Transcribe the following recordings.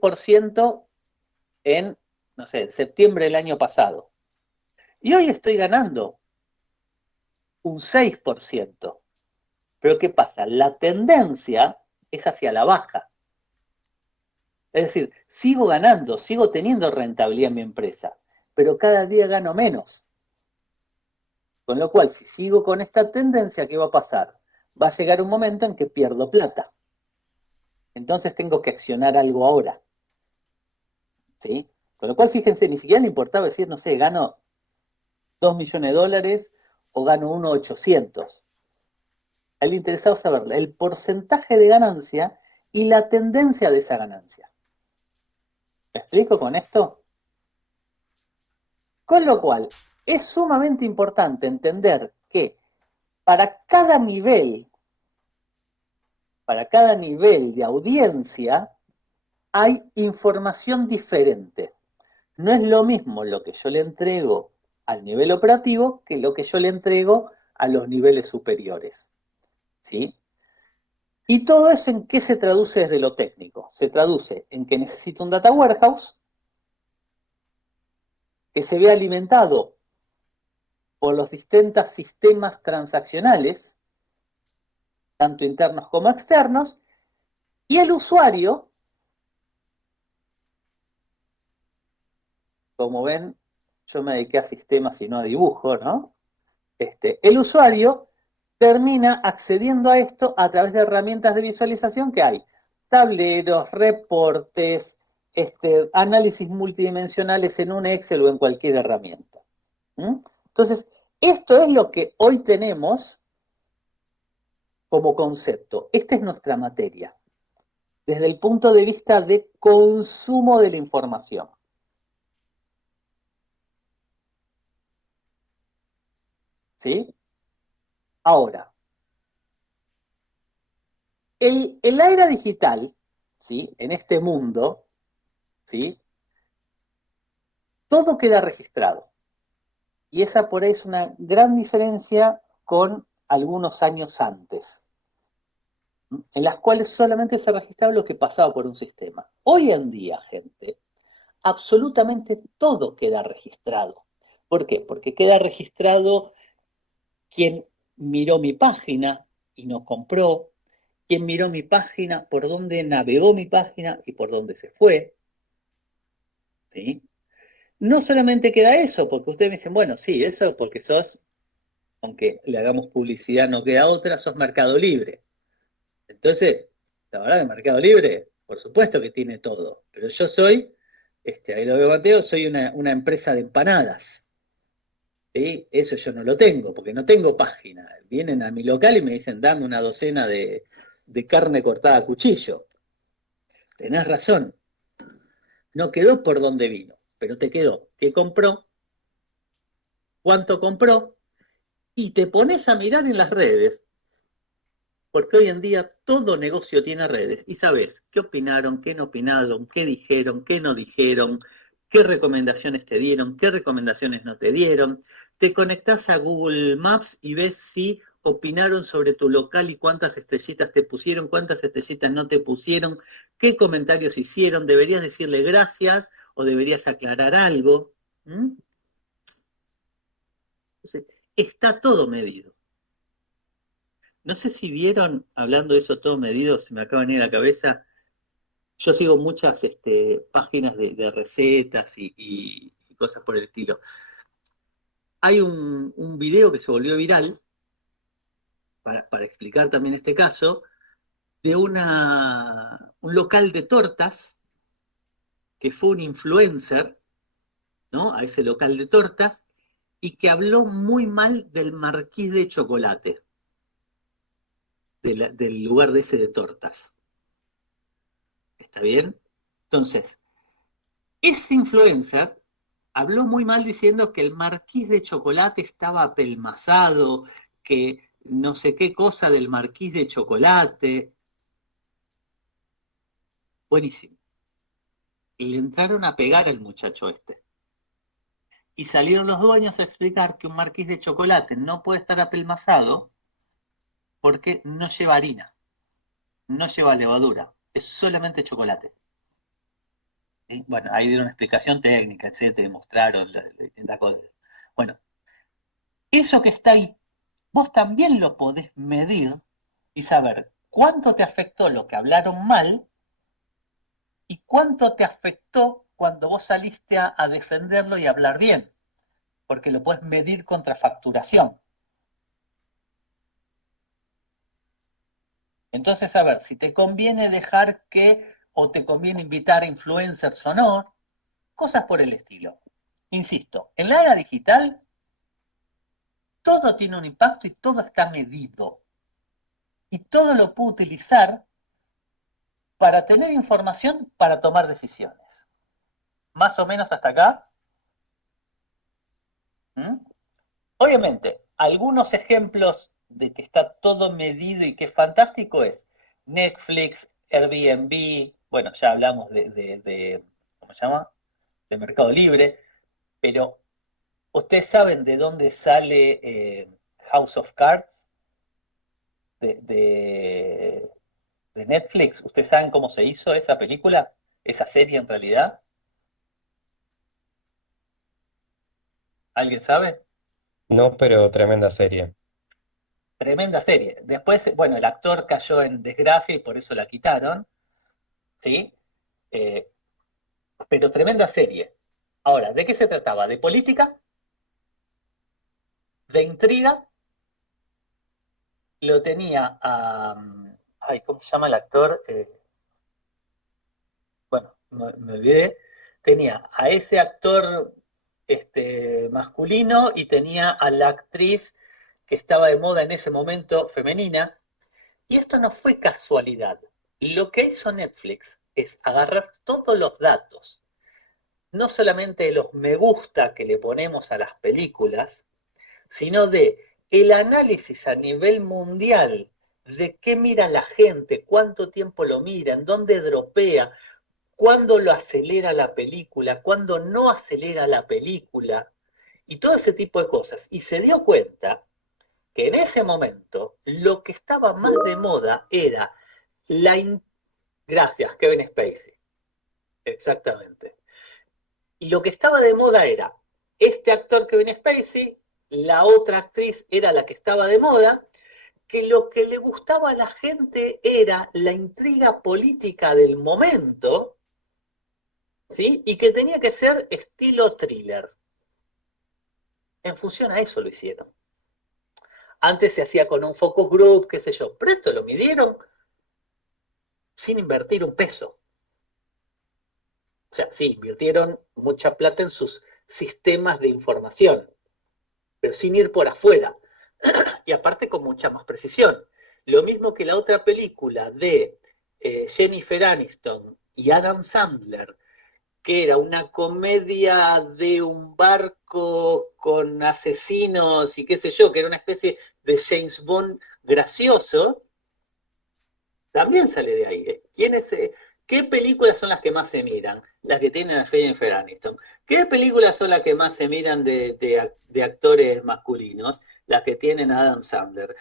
10% en, no sé, septiembre del año pasado. Y hoy estoy ganando un 6%. Pero ¿qué pasa? La tendencia es hacia la baja. Es decir, sigo ganando, sigo teniendo rentabilidad en mi empresa, pero cada día gano menos. Con lo cual, si sigo con esta tendencia, ¿qué va a pasar? Va a llegar un momento en que pierdo plata. Entonces tengo que accionar algo ahora. ¿Sí? Con lo cual, fíjense, ni siquiera le importaba decir, no sé, gano 2 millones de dólares o gano 1.800. A él le interesaba saber el porcentaje de ganancia y la tendencia de esa ganancia. ¿Me explico con esto? Con lo cual, es sumamente importante entender que para cada nivel de audiencia, hay información diferente. No es lo mismo lo que yo le entrego al nivel operativo que lo que yo le entrego a los niveles superiores. ¿Sí? Y todo eso, ¿en qué se traduce desde lo técnico? Se traduce en que necesito un data warehouse que se vea alimentado por los distintos sistemas transaccionales, tanto internos como externos, y el usuario, como ven, yo me dediqué a sistemas y no a dibujo, ¿no? El usuario termina accediendo a esto a través de herramientas de visualización que hay. Tableros, reportes, análisis multidimensionales en un Excel o en cualquier herramienta. ¿Mm? Entonces, esto es lo que hoy tenemos como concepto. Esta es nuestra materia, desde el punto de vista de consumo de la información. ¿Sí? Ahora, la era digital, ¿sí? En este mundo, ¿sí? Todo queda registrado. Y esa por ahí es una gran diferencia con algunos años antes, en las cuales solamente se registraba lo que pasaba por un sistema. Hoy en día, gente, absolutamente todo queda registrado. ¿Por qué? Porque queda registrado quién miró mi página y no compró, quién miró mi página, por dónde navegó mi página y por dónde se fue. ¿Sí? No solamente queda eso, porque ustedes me dicen, bueno, sí, eso porque sos, aunque le hagamos publicidad no queda otra, sos Mercado Libre. Entonces, la verdad que Mercado Libre, por supuesto que tiene todo, pero yo soy, ahí lo veo Mateo, soy una empresa de empanadas. ¿Sí? Eso yo no lo tengo, porque no tengo página. Vienen a mi local y me dicen, dame una docena de carne cortada a cuchillo. Tenés razón, no quedó por donde vino, pero te quedó qué compró, cuánto compró, y te pones a mirar en las redes, porque hoy en día todo negocio tiene redes, y sabes qué opinaron, qué no opinaron, qué dijeron, qué no dijeron, qué recomendaciones te dieron, qué recomendaciones no te dieron. Te conectás a Google Maps y ves si opinaron sobre tu local y cuántas estrellitas te pusieron, cuántas estrellitas no te pusieron, qué comentarios hicieron, deberías decirle gracias o deberías aclarar algo. ¿Mm? Entonces, está todo medido. No sé si vieron, hablando de eso todo medido, se me acaba de venir a la cabeza, yo sigo muchas páginas de recetas y cosas por el estilo. Hay un video que se volvió viral, para explicar también este caso, de un local de tortas que fue un influencer, ¿no? A ese local de tortas, y que habló muy mal del marquís de chocolate, del lugar de ese de tortas. ¿Está bien? Entonces, ese influencer habló muy mal diciendo que el marquís de chocolate estaba apelmazado, que no sé qué cosa del marquís de chocolate. Buenísimo. Y le entraron a pegar al muchacho este. Y salieron los dueños a explicar que un marquís de chocolate no puede estar apelmazado porque no lleva harina, no lleva levadura, es solamente chocolate. ¿sí? Bueno, ahí dieron una explicación técnica, etcétera, mostraron la cosa. Bueno, eso que está ahí, vos también lo podés medir y saber cuánto te afectó lo que hablaron mal y cuánto te afectó cuando vos saliste a defenderlo y a hablar bien, porque lo podés medir contra facturación. Entonces, a ver, si te conviene dejar que o te conviene invitar a influencers o no, cosas por el estilo. Insisto, en la era digital todo tiene un impacto y todo está medido. Y todo lo puedo utilizar para tener información para tomar decisiones. Más o menos hasta acá. ¿Mm? Obviamente, algunos ejemplos de que está todo medido y que es fantástico es Netflix, Airbnb, bueno, ya hablamos de ¿cómo se llama? De Mercado Libre, pero ¿ustedes saben de dónde sale House of Cards de, de, de Netflix? ¿Ustedes saben cómo se hizo esa película? ¿Esa serie en realidad? ¿Alguien sabe? No, pero tremenda serie. Tremenda serie. Después, bueno, el actor cayó en desgracia y por eso la quitaron, ¿sí? Eh, pero tremenda serie. Ahora, ¿de qué se trataba? ¿De política? ¿De intriga? Lo tenía a... Ay, ¿cómo se llama el actor? Bueno, me olvidé. Tenía a ese actor masculino y tenía a la actriz que estaba de moda en ese momento, femenina. Y esto no fue casualidad. Lo que hizo Netflix es agarrar todos los datos, no solamente de los me gusta que le ponemos a las películas, sino de el análisis a nivel mundial de qué mira la gente, cuánto tiempo lo mira, en dónde dropea, cuándo lo acelera la película, cuándo no acelera la película, y todo ese tipo de cosas. Y se dio cuenta que en ese momento lo que estaba más de moda era la... Gracias, Kevin Spacey. Exactamente. Y lo que estaba de moda era este actor Kevin Spacey, la otra actriz era la que estaba de moda, que lo que le gustaba a la gente era la intriga política del momento, ¿sí? Y que tenía que ser estilo thriller. En función a eso lo hicieron. Antes se hacía con un focus group, qué sé yo, pero esto lo midieron sin invertir un peso. O sea, sí, invirtieron mucha plata en sus sistemas de información, pero sin ir por afuera. Y aparte con mucha más precisión. Lo mismo que la otra película de Jennifer Aniston y Adam Sandler, que era una comedia de un barco con asesinos y qué sé yo, que era una especie de James Bond gracioso, también sale de ahí. ¿Qué películas son las que más se miran? Las que tienen a Jennifer Aniston. ¿Qué películas son las que más se miran de actores masculinos? Las que tienen a Adam Sandler.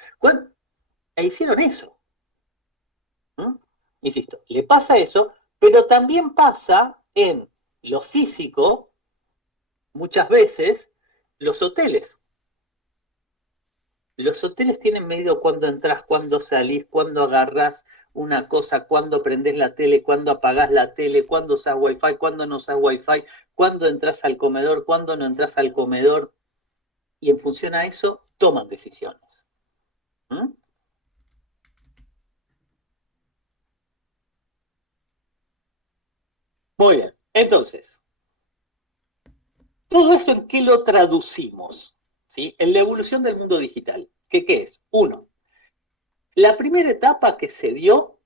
E hicieron eso. ¿Mm? Insisto, le pasa eso, pero también pasa en lo físico, muchas veces, los hoteles. Los hoteles tienen medido cuándo entras, cuándo salís, cuándo agarrás una cosa, cuándo prendés la tele, cuándo apagás la tele, cuándo usás wifi, cuándo no usás wifi, cuándo entras al comedor, cuándo no entras al comedor. Y en función a eso, toman decisiones. ¿Mm? Muy bien. Entonces, ¿todo eso en qué lo traducimos? ¿Sí? En la evolución del mundo digital. ¿Qué es? Uno, la primera etapa que se dio,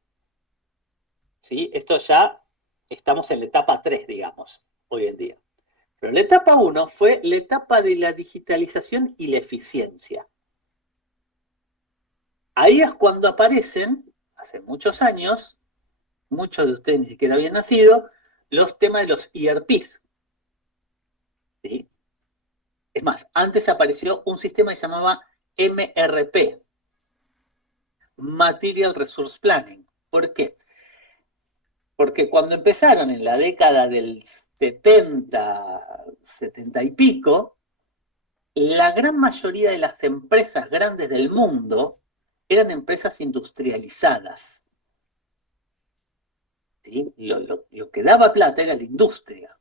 ¿sí? Esto ya estamos en la etapa 3, digamos, hoy en día. Pero la etapa uno fue la etapa de la digitalización y la eficiencia. Ahí es cuando aparecen, hace muchos años, muchos de ustedes ni siquiera habían nacido, los temas de los ERPs. ¿Sí? Es más, antes apareció un sistema que se llamaba MRP, Material Resource Planning. ¿Por qué? Porque cuando empezaron en la década del 70, 70 y pico, la gran mayoría de las empresas grandes del mundo eran empresas industrializadas. ¿Sí? Lo que daba plata era la industria.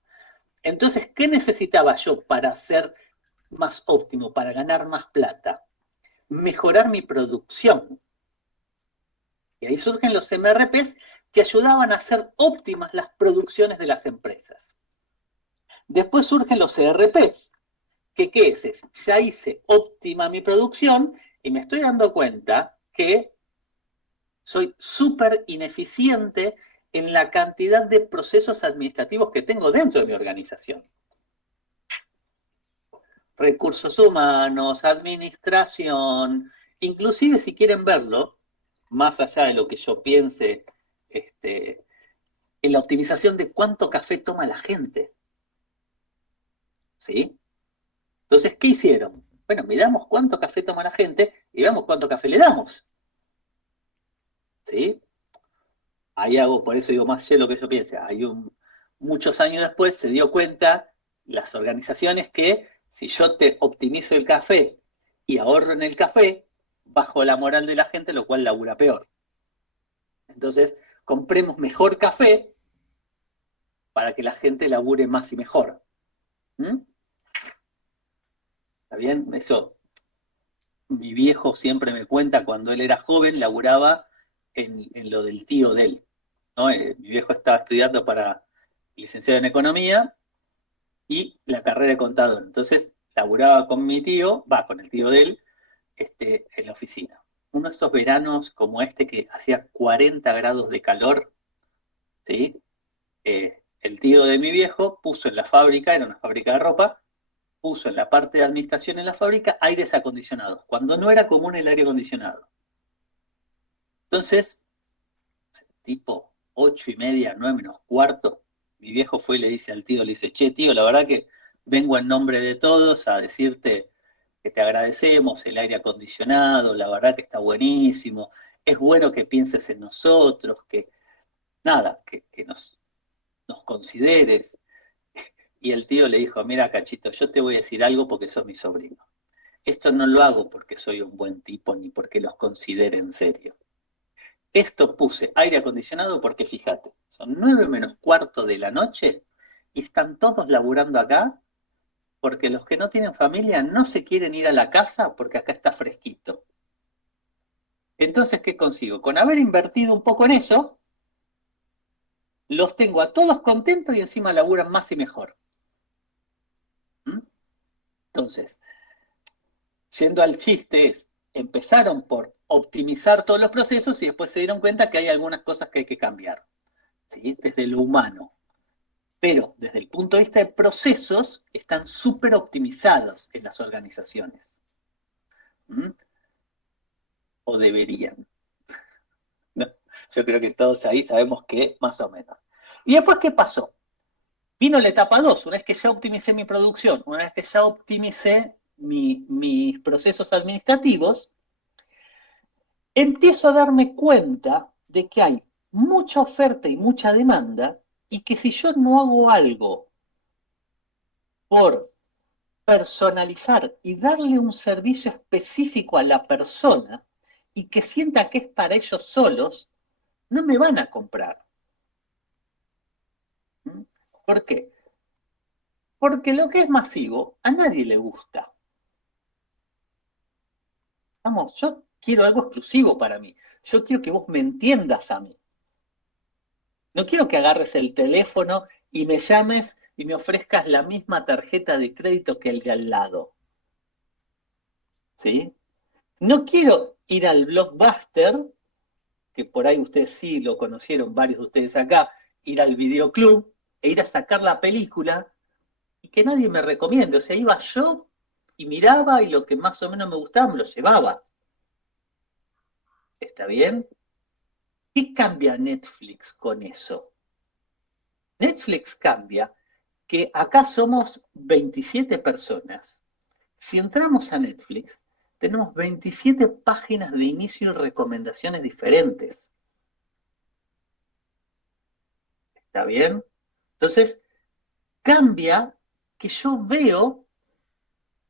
Entonces, ¿qué necesitaba yo para ser más óptimo, para ganar más plata? Mejorar mi producción. Y ahí surgen los MRPs que ayudaban a hacer óptimas las producciones de las empresas. Después surgen los ERPs, que ¿qué es? Ya hice óptima mi producción y me estoy dando cuenta que soy súper ineficiente en la cantidad de procesos administrativos que tengo dentro de mi organización. Recursos humanos, administración, inclusive si quieren verlo, más allá de lo que yo piense, en la optimización de cuánto café toma la gente. ¿Sí? Entonces, ¿qué hicieron? Bueno, midamos cuánto café toma la gente y veamos cuánto café le damos. ¿Sí? Ahí hago, por eso digo más de lo que yo piense. Muchos años después se dio cuenta las organizaciones que si yo te optimizo el café y ahorro en el café, bajo la moral de la gente, lo cual labura peor. Entonces, compremos mejor café para que la gente labure más y mejor. ¿Mm? ¿Está bien? Eso, mi viejo siempre me cuenta, cuando él era joven, laburaba en lo del tío de él. ¿No? Mi viejo estaba estudiando para licenciado en economía y la carrera de contador. Entonces, laburaba con mi tío, con el tío de él, en la oficina. Uno de estos veranos como este que hacía 40 grados de calor, ¿sí? El tío de mi viejo puso en la fábrica, era una fábrica de ropa, puso en la parte de administración en la fábrica aires acondicionados, cuando no era común el aire acondicionado. Entonces, tipo 8:30, 9 menos cuarto, mi viejo fue y le dice al tío, le dice, che, tío, la verdad que vengo en nombre de todos a decirte que te agradecemos el aire acondicionado, la verdad que está buenísimo, es bueno que pienses en nosotros, que nada, que nos consideres. Y el tío le dijo, mira, Cachito, yo te voy a decir algo porque sos mi sobrino. Esto no lo hago porque soy un buen tipo ni porque los considere en serio. Esto puse aire acondicionado porque fíjate, son 9 menos cuarto de la noche y están todos laburando acá porque los que no tienen familia no se quieren ir a la casa porque acá está fresquito. Entonces, ¿qué consigo? Con haber invertido un poco en eso, los tengo a todos contentos y encima laburan más y mejor. ¿Mm? Entonces, yendo al chiste, empezaron por optimizar todos los procesos y después se dieron cuenta que hay algunas cosas que hay que cambiar, ¿sí? Desde lo humano. Pero desde el punto de vista de procesos, están súper optimizados en las organizaciones. ¿Mm? O deberían. ¿No? Yo creo que todos ahí sabemos que más o menos. ¿Y después qué pasó? Vino la etapa 2, una vez que ya optimicé mi producción, una vez que ya optimicé mis procesos administrativos, empiezo a darme cuenta de que hay mucha oferta y mucha demanda y que si yo no hago algo por personalizar y darle un servicio específico a la persona y que sienta que es para ellos solos, no me van a comprar. ¿Mm? ¿Por qué? Porque lo que es masivo a nadie le gusta. Vamos, yo quiero algo exclusivo para mí. Yo quiero que vos me entiendas a mí. No quiero que agarres el teléfono y me llames y me ofrezcas la misma tarjeta de crédito que el de al lado. ¿Sí? No quiero ir al Blockbuster, que por ahí ustedes sí lo conocieron, varios de ustedes acá, ir al videoclub e ir a sacar la película y que nadie me recomiende. O sea, iba yo y miraba y lo que más o menos me gustaba me lo llevaba. ¿Está bien? ¿Qué cambia Netflix con eso? Netflix cambia que acá somos 27 personas. Si entramos a Netflix, tenemos 27 páginas de inicio y recomendaciones diferentes. ¿Está bien? Entonces, cambia que yo veo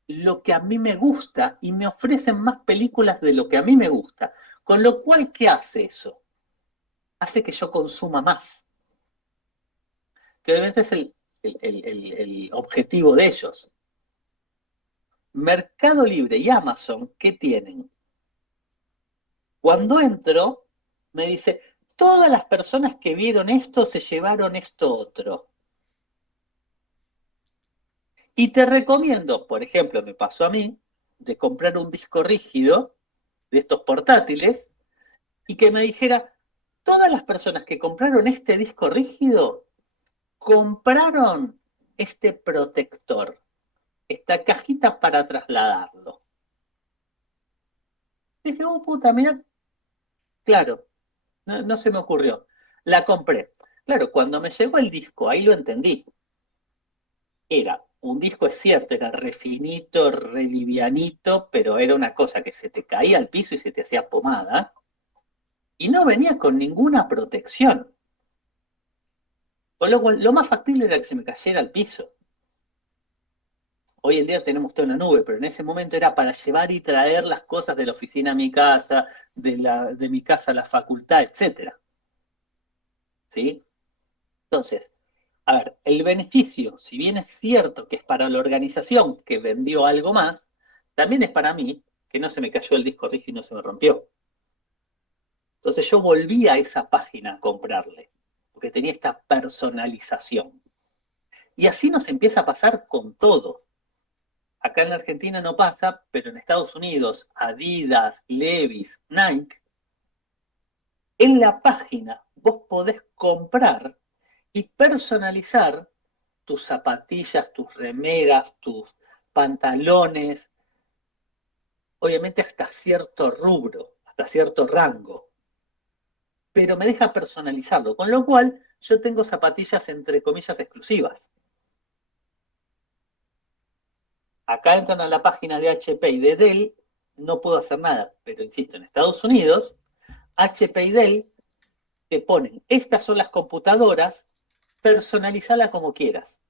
lo que a mí me gusta y me ofrecen más películas de lo que a mí me gusta. Con lo cual, ¿qué hace eso? Hace que yo consuma más. Que obviamente es el objetivo de ellos. Mercado Libre y Amazon, ¿qué tienen? Cuando entro, me dice, todas las personas que vieron esto se llevaron esto otro. Y te recomiendo, por ejemplo, me pasó a mí, de comprar un disco rígido de estos portátiles y que me dijera, todas las personas que compraron este disco rígido compraron este protector, esta cajita para trasladarlo. Y dije, oh puta, mira, claro, no se me ocurrió. La compré. Claro, cuando me llegó el disco, ahí lo entendí. Era un disco, es cierto, era re finito, re livianito, pero era una cosa que se te caía al piso y se te hacía pomada. Y no venía con ninguna protección. Lo más factible era que se me cayera al piso. Hoy en día tenemos todo en la nube, pero en ese momento era para llevar y traer las cosas de la oficina a mi casa, de mi casa a la facultad, etcétera. ¿Sí? Entonces, a ver, el beneficio, si bien es cierto que es para la organización que vendió algo más, también es para mí que no se me cayó el disco rígido y no se me rompió. Entonces yo volví a esa página a comprarle, porque tenía esta personalización. Y así nos empieza a pasar con todo. Acá en la Argentina no pasa, pero en Estados Unidos, Adidas, Levi's, Nike, en la página vos podés comprar y personalizar tus zapatillas, tus remeras, tus pantalones, obviamente hasta cierto rubro, hasta cierto rango, pero me deja personalizarlo, con lo cual yo tengo zapatillas entre comillas exclusivas. Acá entran a la página de HP y de Dell, no puedo hacer nada, pero insisto, en Estados Unidos, HP y Dell te ponen, estas son las computadoras, personalizala como quieras.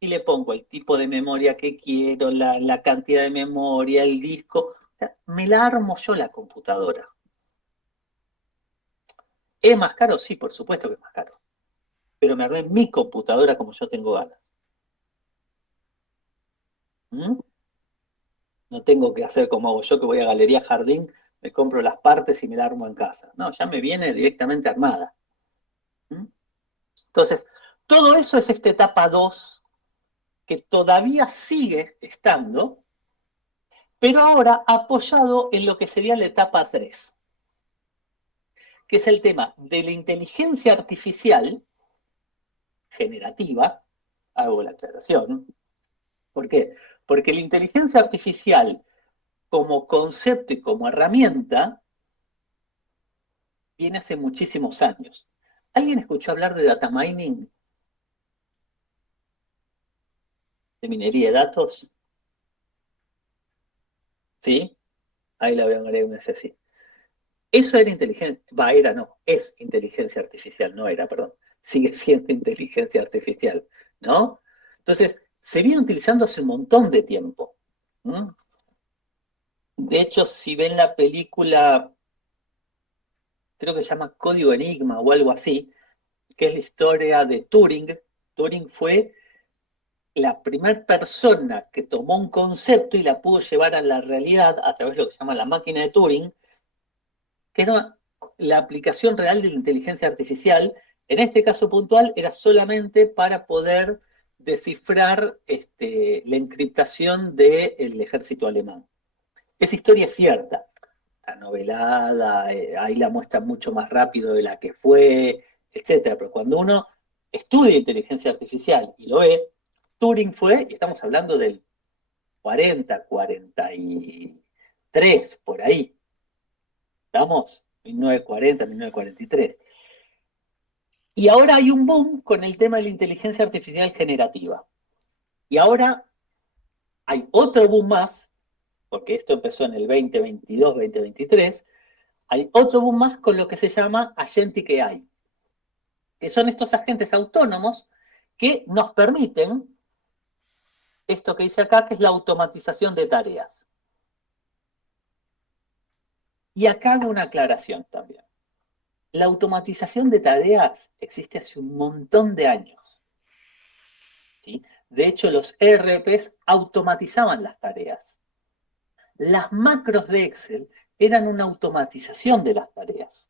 Y le pongo el tipo de memoria que quiero, la cantidad de memoria, el disco. O sea, me la armo yo la computadora. ¿Es más caro? Sí, por supuesto que es más caro. Pero me armé mi computadora como yo tengo ganas. ¿Mm? No tengo que hacer como hago yo, que voy a Galería Jardín, me compro las partes y me la armo en casa. No, ya me viene directamente armada. ¿Mm? Entonces, todo eso es esta etapa 2 que todavía sigue estando, pero ahora apoyado en lo que sería la etapa 3, que es el tema de la inteligencia artificial generativa, hago la aclaración. ¿Por qué? Porque la inteligencia artificial como concepto y como herramienta viene hace muchísimos años. ¿Alguien escuchó hablar de data mining, de minería de datos? ¿Sí? Ahí la veo, María, me dice sí. Eso era inteligencia, era no, es inteligencia artificial, no era, perdón, sigue siendo inteligencia artificial, ¿no? Entonces, se viene utilizando hace un montón de tiempo. ¿Mm? De hecho, si ven la película, creo que se llama Código Enigma o algo así, que es la historia de Turing. Turing fue la primera persona que tomó un concepto y la pudo llevar a la realidad a través de lo que se llama la máquina de Turing, que era la aplicación real de la inteligencia artificial. En este caso puntual era solamente para poder descifrar la encriptación del ejército alemán. Esa historia es cierta, está novelada, ahí la muestra mucho más rápido de la que fue, etcétera. Pero cuando uno estudia inteligencia artificial y lo ve, Turing fue, y estamos hablando del 40, 43, por ahí. ¿Estamos? 1940, 1943. Y ahora hay un boom con el tema de la inteligencia artificial generativa. Y ahora hay otro boom más, porque esto empezó en el 2022, 2023, hay otro boom más con lo que se llama Agentic AI. que son estos agentes autónomos que nos permiten esto que dice acá, que es la automatización de tareas. Y acá hago una aclaración también. La automatización de tareas existe hace un montón de años. ¿Sí? De hecho, los ERPs automatizaban las tareas. Las macros de Excel eran una automatización de las tareas.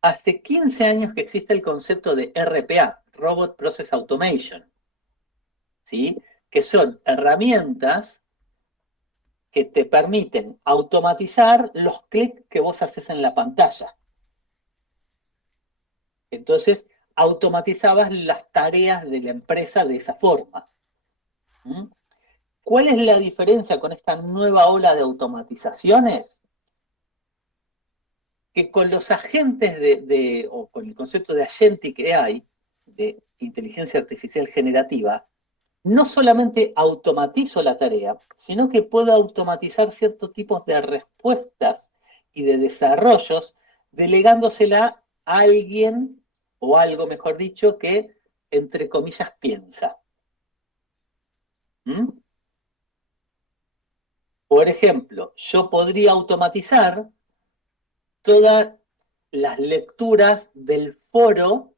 Hace 15 años que existe el concepto de RPA, Robot Process Automation, ¿sí? Que son herramientas que te permiten automatizar los clics que vos haces en la pantalla. Entonces, automatizabas las tareas de la empresa de esa forma. ¿Mm? ¿Cuál es la diferencia con esta nueva ola de automatizaciones? Que con los agentes o con el concepto de agente que hay, de inteligencia artificial generativa, no solamente automatizo la tarea, sino que puedo automatizar ciertos tipos de respuestas y de desarrollos, delegándosela a alguien, o algo mejor dicho, que, entre comillas, piensa. ¿Mm? Por ejemplo, yo podría automatizar todas las lecturas del foro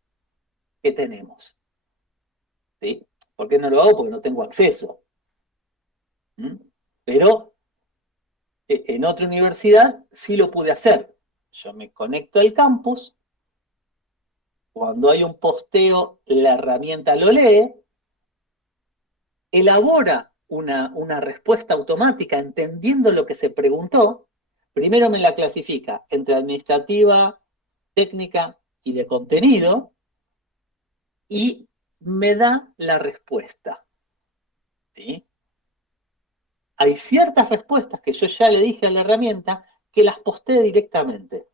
que tenemos. ¿Sí? ¿Por qué no lo hago? Porque no tengo acceso. ¿Mm? Pero en otra universidad sí lo pude hacer. Yo me conecto al campus, cuando hay un posteo, la herramienta lo lee, elabora una respuesta automática entendiendo lo que se preguntó, primero me la clasifica entre administrativa, técnica y de contenido, y me da la respuesta. ¿Sí? Hay ciertas respuestas que yo ya le dije a la herramienta que las posteé directamente.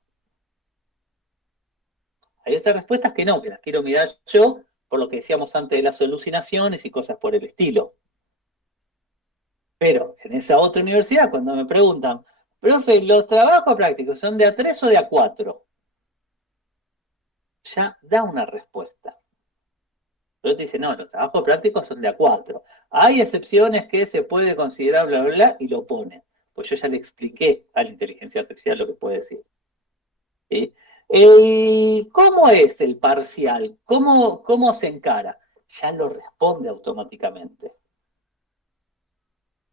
Hay otras respuestas que no, que las quiero mirar yo, por lo que decíamos antes de las alucinaciones y cosas por el estilo. Pero en esa otra universidad, cuando me preguntan, profe, ¿los trabajos prácticos son de A3 o de A4? Ya da una respuesta. Pero te dice, no, los trabajos prácticos son de A4. Hay excepciones que se puede considerar, bla, bla, bla, y lo pone. Pues yo ya le expliqué a la inteligencia artificial lo que puede decir. ¿Sí? ¿Cómo es el parcial? ¿Cómo se encara? Ya lo responde automáticamente.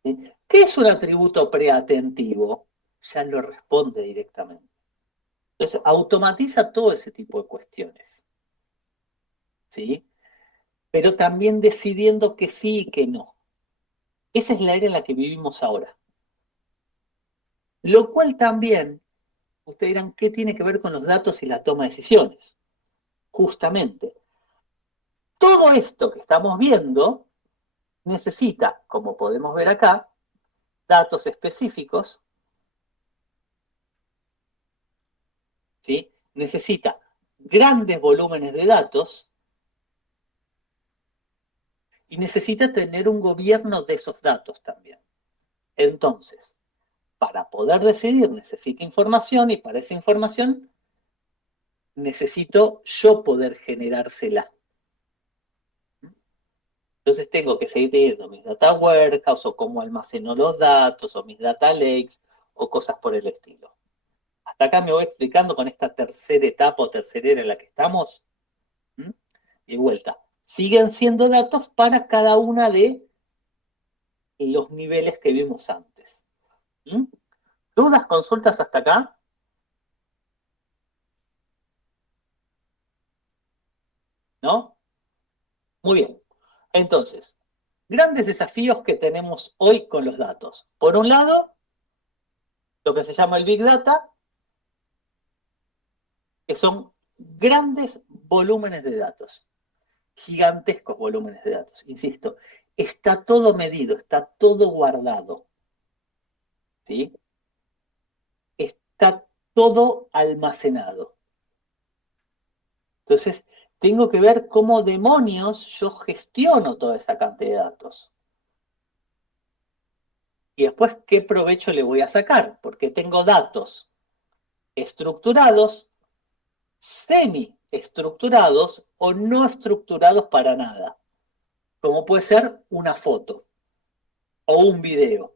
¿Sí? ¿Qué es un atributo preatentivo? Ya lo responde directamente. Entonces, automatiza todo ese tipo de cuestiones. ¿Sí? Pero también decidiendo que sí y que no. Esa es la era en la que vivimos ahora. Lo cual también, ustedes dirán, ¿qué tiene que ver con los datos y la toma de decisiones? Justamente, todo esto que estamos viendo necesita, como podemos ver acá, datos específicos, ¿sí? Necesita grandes volúmenes de datos y necesita tener un gobierno de esos datos también. Entonces, para poder decidir necesita información y para esa información necesito yo poder generársela. Entonces tengo que seguir teniendo mis data warehouse o cómo almaceno los datos o mis data lakes o cosas por el estilo. Hasta acá me voy explicando con esta tercera etapa o tercera era en la que estamos. ¿Mm? Y vuelta. Siguen siendo datos para cada una de los niveles que vimos antes. ¿Mm? ¿Dudas, consultas hasta acá? ¿No? Muy bien. Entonces, grandes desafíos que tenemos hoy con los datos. Por un lado, lo que se llama el Big Data, que son grandes volúmenes de datos, gigantescos volúmenes de datos. Insisto, está todo medido, está todo guardado. ¿Sí? Está todo almacenado. Entonces, tengo que ver cómo demonios yo gestiono toda esa cantidad de datos. Y después, ¿qué provecho le voy a sacar? Porque tengo datos estructurados, semi-estructurados o no estructurados para nada, como puede ser una foto o un video.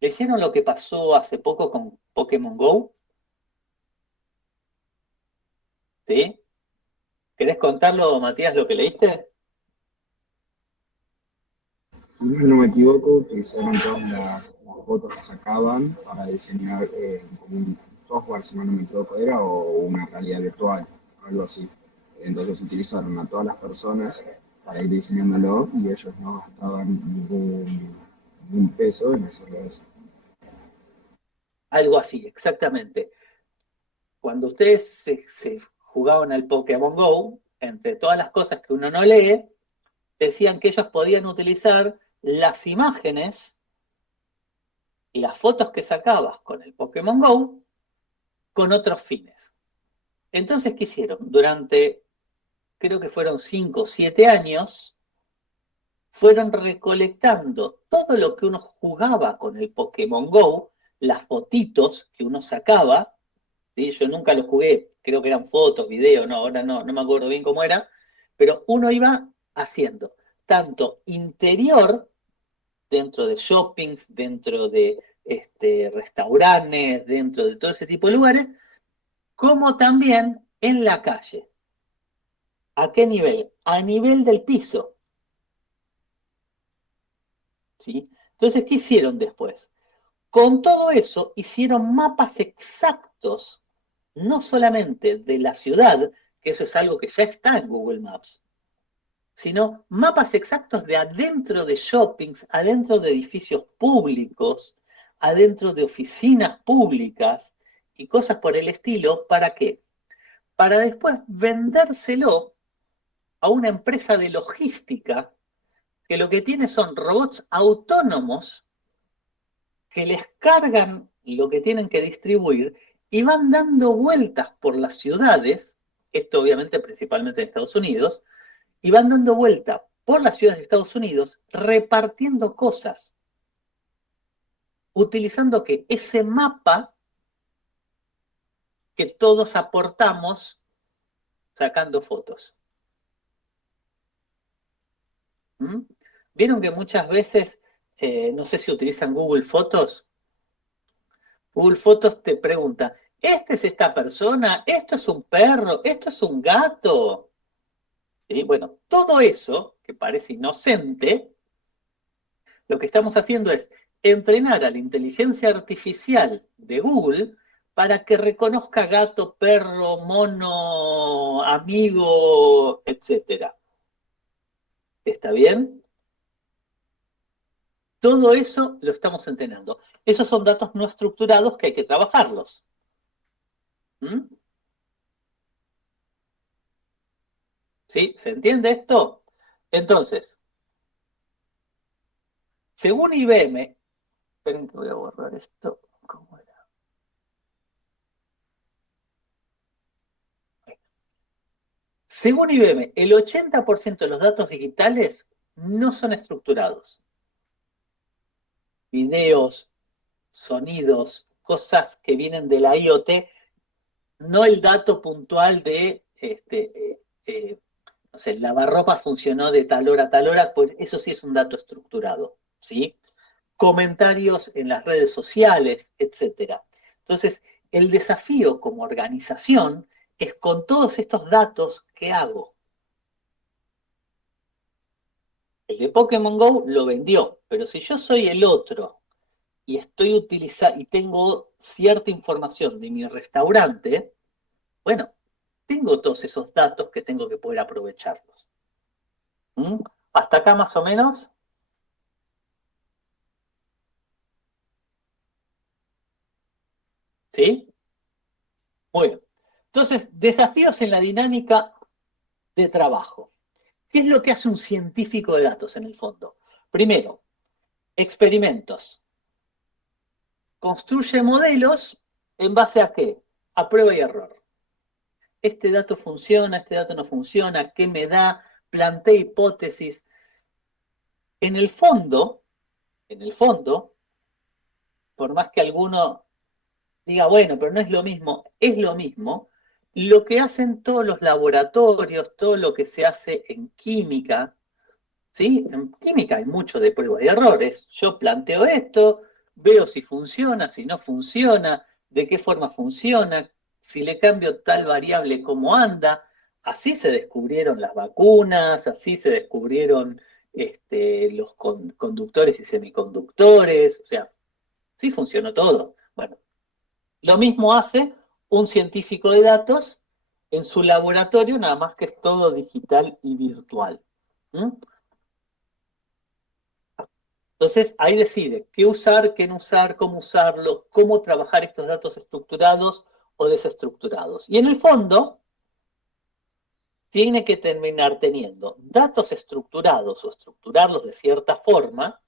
¿Leyeron lo que pasó hace poco con Pokémon Go? ¿Sí? ¿Querés contarlo, Matías, lo que leíste? Si no me equivoco, utilizaron todas las fotos que sacaban para diseñar como un software, si no me equivoco, era o una realidad virtual, algo así. Entonces utilizaron a todas las personas para ir diseñándolo y ellos no gastaban ningún peso en hacerlo eso. Algo así, exactamente. Cuando ustedes se jugaban al Pokémon Go, entre todas las cosas que uno no lee, decían que ellos podían utilizar las imágenes y las fotos que sacabas con el Pokémon Go con otros fines. Entonces, ¿qué hicieron? Durante, creo que fueron 5 o 7 años, fueron recolectando todo lo que uno jugaba con el Pokémon Go, las fotitos que uno sacaba, ¿sí? Yo nunca lo jugué, creo que eran fotos, videos, no, ahora no me acuerdo bien cómo era, pero uno iba haciendo tanto interior, dentro de shoppings, dentro de restaurantes, dentro de todo ese tipo de lugares, como también en la calle. ¿A qué nivel? A nivel del piso. ¿Sí? Entonces, ¿qué hicieron después? Con todo eso, hicieron mapas exactos, no solamente de la ciudad, que eso es algo que ya está en Google Maps, sino mapas exactos de adentro de shoppings, adentro de edificios públicos, adentro de oficinas públicas y cosas por el estilo. ¿Para qué? Para después vendérselo a una empresa de logística que lo que tiene son robots autónomos que les cargan lo que tienen que distribuir y van dando vueltas por las ciudades, esto obviamente principalmente en Estados Unidos, y van dando vuelta por las ciudades de Estados Unidos repartiendo cosas, utilizando que ese mapa que todos aportamos sacando fotos. ¿Mm? Vieron que muchas veces, no sé si utilizan Google Fotos. Google Fotos te pregunta, ¿esta es esta persona? ¿Esto es un perro? ¿Esto es un gato? ¿Sí? Bueno, todo eso, que parece inocente, lo que estamos haciendo es entrenar a la inteligencia artificial de Google para que reconozca gato, perro, mono, amigo, etcétera. ¿Está bien? Todo eso lo estamos entrenando. Esos son datos no estructurados que hay que trabajarlos. ¿Mm? ¿Sí? ¿Se entiende esto? Entonces, según IBM, esperen que voy a borrar esto. ¿Cómo era? Según IBM, el 80% de los datos digitales no son estructurados. Videos, sonidos, cosas que vienen de la IoT, no el dato puntual de, no sé, el lavarropa funcionó de tal hora a tal hora, pues eso sí es un dato estructurado, ¿sí? Comentarios en las redes sociales, etcétera. Entonces, el desafío como organización es con todos estos datos, ¿qué hago? El de Pokémon Go lo vendió, pero si yo soy el otro y estoy utilizando y tengo cierta información de mi restaurante, bueno, tengo todos esos datos que tengo que poder aprovecharlos. ¿Mm? ¿Hasta acá más o menos? ¿Sí? Muy bien. Entonces, desafíos en la dinámica de trabajo. ¿Qué es lo que hace un científico de datos en el fondo? Primero, experimentos. Construye modelos en base a qué? A prueba y error. Este dato funciona, este dato no funciona, ¿qué me da? Plantea hipótesis. En el fondo, en el fondo, por más que alguno diga, bueno, pero no es lo mismo, es lo mismo, lo que hacen todos los laboratorios, todo lo que se hace en química, ¿sí? En química hay mucho de prueba y errores. Yo planteo esto, veo si funciona, si no funciona, de qué forma funciona, si le cambio tal variable, cómo anda. Así se descubrieron las vacunas, así se descubrieron los conductores y semiconductores, o sea, sí funcionó todo. Bueno, lo mismo hace un científico de datos en su laboratorio, nada más que es todo digital y virtual. ¿Mm? Entonces, ahí decide qué usar, qué no usar, cómo usarlo, cómo trabajar estos datos estructurados o desestructurados. Y en el fondo, tiene que terminar teniendo datos estructurados o estructurarlos de cierta forma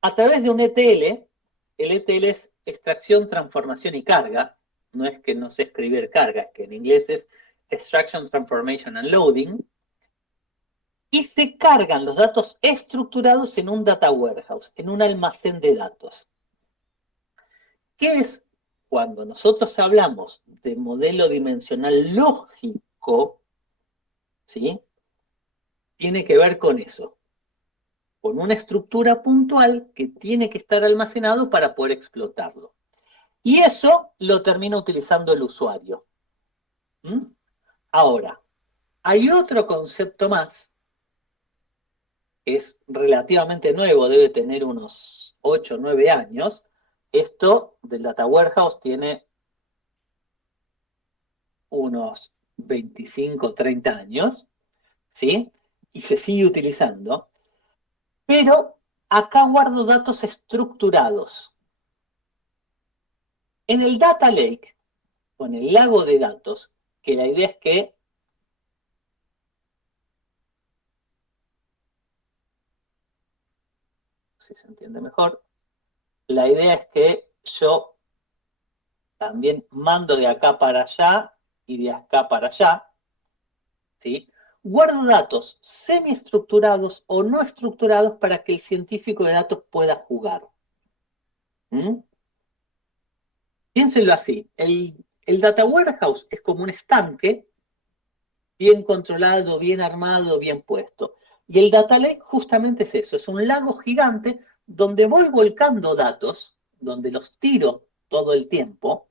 a través de un ETL. El ETL es extracción, transformación y carga. No es que no sé escribir carga, es que en inglés es Extraction, Transformation and Loading. Y se cargan los datos estructurados en un data warehouse, en un almacén de datos. ¿Qué es cuando nosotros hablamos de modelo dimensional lógico? ¿Sí? Tiene que ver con eso, con una estructura puntual que tiene que estar almacenado para poder explotarlo. Y eso lo termina utilizando el usuario. ¿Mm? Ahora, hay otro concepto más, que es relativamente nuevo, debe tener unos 8 o 9 años. Esto del Data Warehouse tiene unos 25 o 30 años, ¿sí? Y se sigue utilizando, pero acá guardo datos estructurados. En el Data Lake, o en el lago de datos, que la idea es que si se entiende mejor, la idea es que yo también mando de acá para allá y de acá para allá, ¿sí? Guardo datos semiestructurados o no estructurados para que el científico de datos pueda jugar. ¿Mm? Piénsenlo así, el Data Warehouse es como un estanque bien controlado, bien armado, bien puesto. Y el Data Lake justamente es eso, es un lago gigante donde voy volcando datos, donde los tiro todo el tiempo,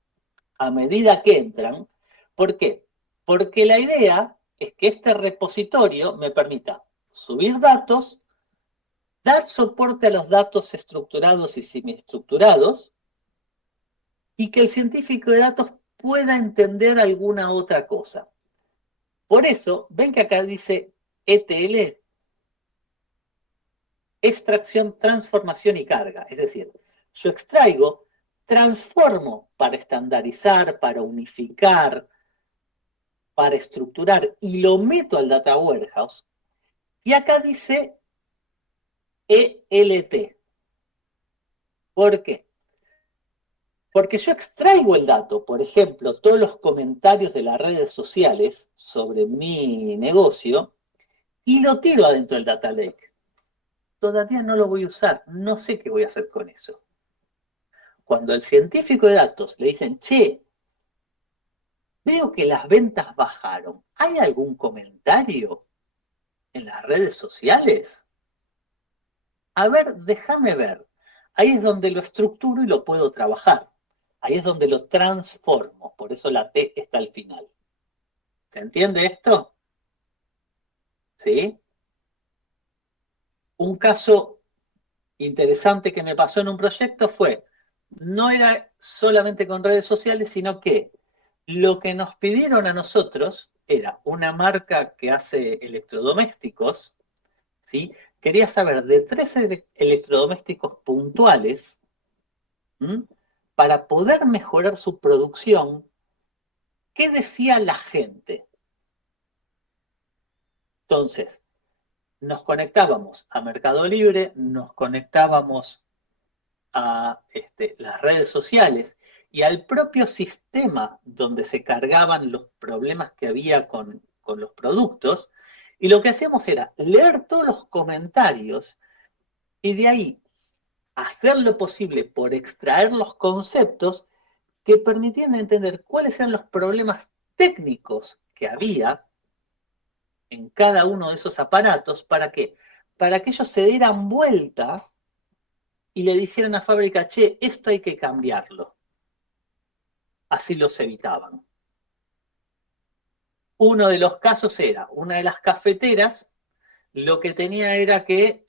a medida que entran. ¿Por qué? Porque la idea es que este repositorio me permita subir datos, dar soporte a los datos estructurados y semiestructurados, y que el científico de datos pueda entender alguna otra cosa. Por eso, ven que acá dice ETL, extracción, transformación y carga. Es decir, yo extraigo, transformo para estandarizar, para unificar, para estructurar y lo meto al Data Warehouse. Y acá dice ELT. ¿Por qué? Porque yo extraigo el dato, por ejemplo, todos los comentarios de las redes sociales sobre mi negocio y lo tiro adentro del Data Lake. Todavía no lo voy a usar, no sé qué voy a hacer con eso. Cuando el científico de datos le dicen, che, veo que las ventas bajaron, ¿hay algún comentario en las redes sociales? A ver, déjame ver. Ahí es donde lo estructuro y lo puedo trabajar. Ahí es donde lo transformo, por eso la T está al final. ¿Se entiende esto? ¿Sí? Un caso interesante que me pasó en un proyecto fue, no era solamente con redes sociales, sino que lo que nos pidieron a nosotros era una marca que hace electrodomésticos, ¿sí? Quería saber de 3 electrodomésticos puntuales, ¿m? Para poder mejorar su producción, ¿qué decía la gente? Entonces, nos conectábamos a Mercado Libre, nos conectábamos a las redes sociales y al propio sistema donde se cargaban los problemas que había con los productos, y lo que hacíamos era leer todos los comentarios y de ahí hacer lo posible por extraer los conceptos que permitían entender cuáles eran los problemas técnicos que había en cada uno de esos aparatos. ¿Para qué? Para que ellos se dieran vuelta y le dijeran a fábrica, che, esto hay que cambiarlo. Así los evitaban. Uno de los casos era, una de las cafeteras, lo que tenía era que,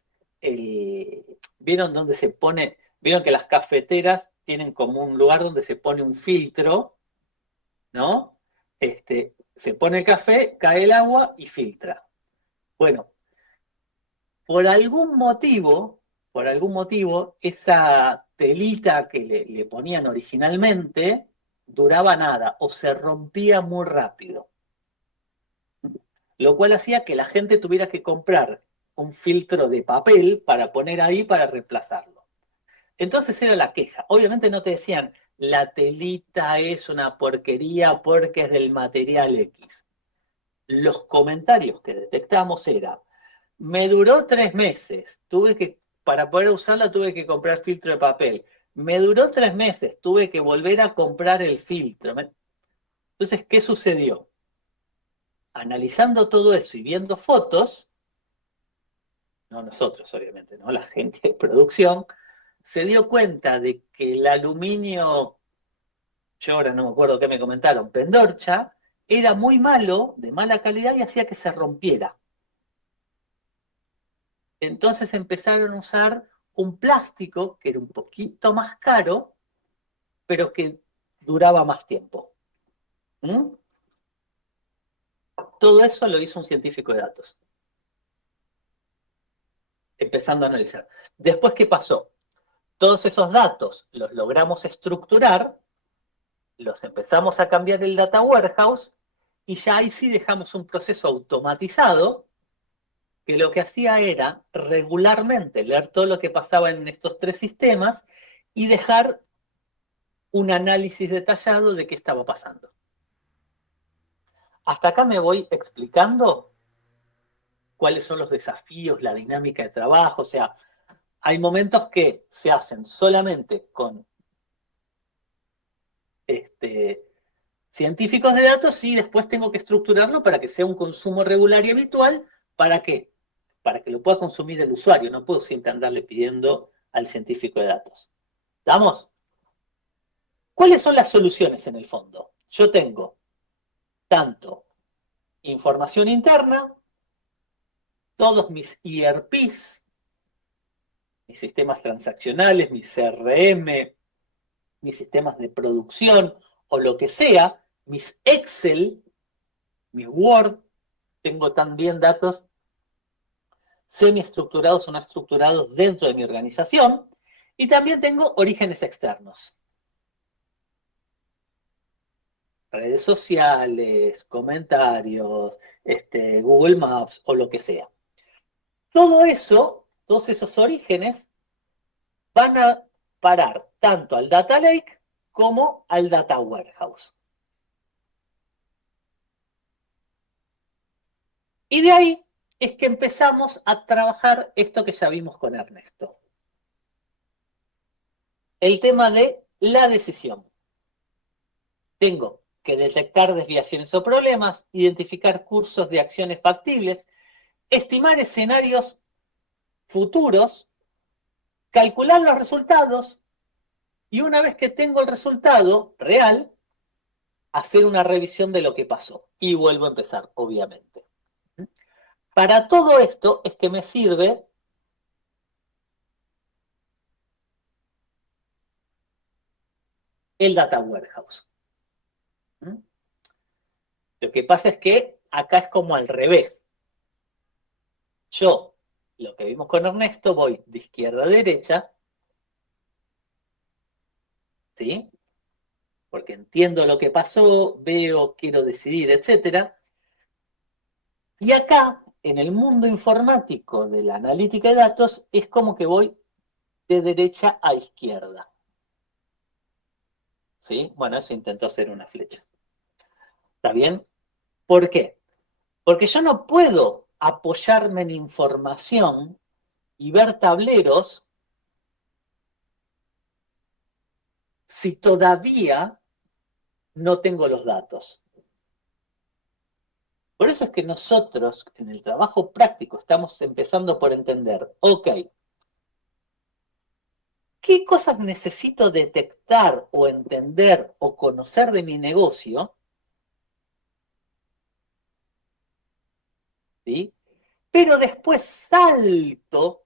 ¿vieron dónde se pone? Vieron que las cafeteras tienen como un lugar donde se pone un filtro, ¿no? Se pone el café, cae el agua y filtra. Bueno, por algún motivo, esa telita que le ponían originalmente duraba nada o se rompía muy rápido. Lo cual hacía que la gente tuviera que comprar un filtro de papel para poner ahí para reemplazarlo. Entonces era la queja. Obviamente no te decían, la telita es una porquería porque es del material X. Los comentarios que detectamos era, me duró 3 meses, para poder usarla tuve que comprar filtro de papel. Me duró 3 meses, tuve que volver a comprar el filtro. Entonces, ¿qué sucedió? Analizando todo eso y viendo fotos, no nosotros obviamente, ¿no? La gente de producción, se dio cuenta de que el aluminio, yo ahora no me acuerdo qué me comentaron, Pendorcha, era muy malo, de mala calidad y hacía que se rompiera. Entonces empezaron a usar un plástico que era un poquito más caro, pero que duraba más tiempo. ¿Mm? Todo eso lo hizo un científico de datos, empezando a analizar. Después, ¿qué pasó? Todos esos datos los logramos estructurar, los empezamos a cambiar el data warehouse y ya ahí sí dejamos un proceso automatizado que lo que hacía era regularmente leer todo lo que pasaba en estos 3 sistemas y dejar un análisis detallado de qué estaba pasando. Hasta acá me voy explicando cuáles son los desafíos, la dinámica de trabajo. O sea, hay momentos que se hacen solamente con científicos de datos y después tengo que estructurarlo para que sea un consumo regular y habitual. ¿Para qué? Para que lo pueda consumir el usuario. No puedo siempre andarle pidiendo al científico de datos. ¿Estamos? ¿Cuáles son las soluciones en el fondo? Yo tengo tanto información interna, todos mis ERPs, mis sistemas transaccionales, mis CRM, mis sistemas de producción o lo que sea, mis Excel, mis Word, tengo también datos semiestructurados o no estructurados dentro de mi organización, y también tengo orígenes externos. Redes sociales, comentarios, Google Maps o lo que sea. Todo eso, todos esos orígenes van a parar tanto al Data Lake como al Data Warehouse. Y de ahí es que empezamos a trabajar esto que ya vimos con Ernesto. El tema de la decisión. Tengo que detectar desviaciones o problemas, identificar cursos de acciones factibles, estimar escenarios futuros, calcular los resultados y una vez que tengo el resultado real, hacer una revisión de lo que pasó. Y vuelvo a empezar, obviamente. Para todo esto es que me sirve el Data Warehouse. Lo que pasa es que acá es como al revés. Yo, lo que vimos con Ernesto, voy de izquierda a derecha, ¿sí? Porque entiendo lo que pasó, veo, quiero decidir, etc. Y acá, en el mundo informático de la analítica de datos, es como que voy de derecha a izquierda. ¿Sí? Bueno, eso intento hacer una flecha. ¿Está bien? ¿Por qué? Porque yo no puedo apoyarme en información y ver tableros si todavía no tengo los datos. Por eso es que nosotros en el trabajo práctico estamos empezando por entender, ok, ¿qué cosas necesito detectar o entender o conocer de mi negocio? ¿Sí? Pero después salto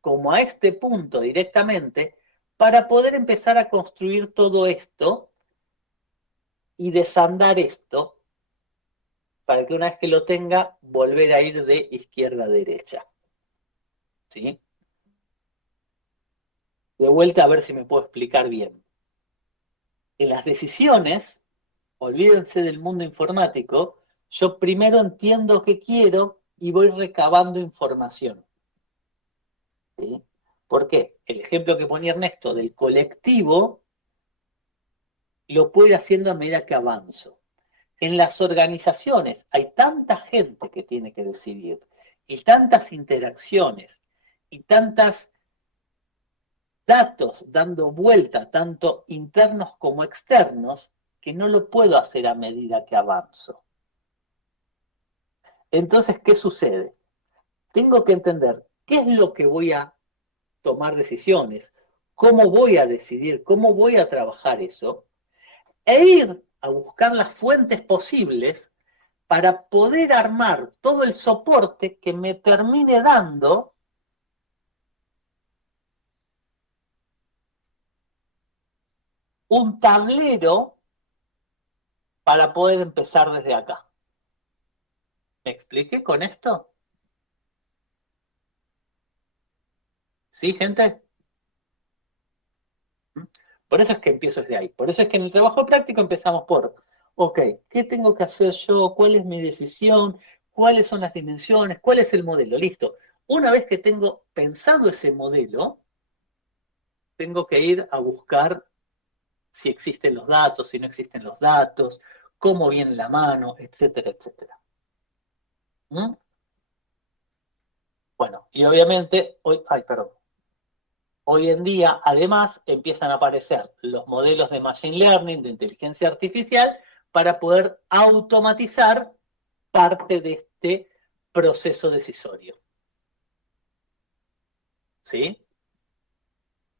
como a este punto directamente para poder empezar a construir todo esto y desandar esto para que una vez que lo tenga, volver a ir de izquierda a derecha. ¿Sí? De vuelta a ver si me puedo explicar bien. En las decisiones, olvídense del mundo informático, yo primero entiendo qué quiero y voy recabando información. ¿Sí? ¿Por qué? El ejemplo que ponía Ernesto del colectivo lo puedo ir haciendo a medida que avanzo. En las organizaciones hay tanta gente que tiene que decidir y tantas interacciones y tantos datos dando vuelta, tanto internos como externos, que no lo puedo hacer a medida que avanzo. Entonces, ¿qué sucede? Tengo que entender qué es lo que voy a tomar decisiones, cómo voy a decidir, cómo voy a trabajar eso, e ir a buscar las fuentes posibles para poder armar todo el soporte que me termine dando un tablero para poder empezar desde acá. ¿Me expliqué con esto? ¿Sí, gente? Por eso es que empiezo desde ahí. Por eso es que en el trabajo práctico empezamos por, ok, ¿qué tengo que hacer yo? ¿Cuál es mi decisión? ¿Cuáles son las dimensiones? ¿Cuál es el modelo? Listo. Una vez que tengo pensado ese modelo, tengo que ir a buscar si existen los datos, si no existen los datos, cómo viene la mano, etcétera, etcétera. ¿Mm? Bueno, y obviamente, hoy en día además empiezan a aparecer los modelos de Machine Learning, de inteligencia artificial, para poder automatizar parte de este proceso decisorio. ¿Sí?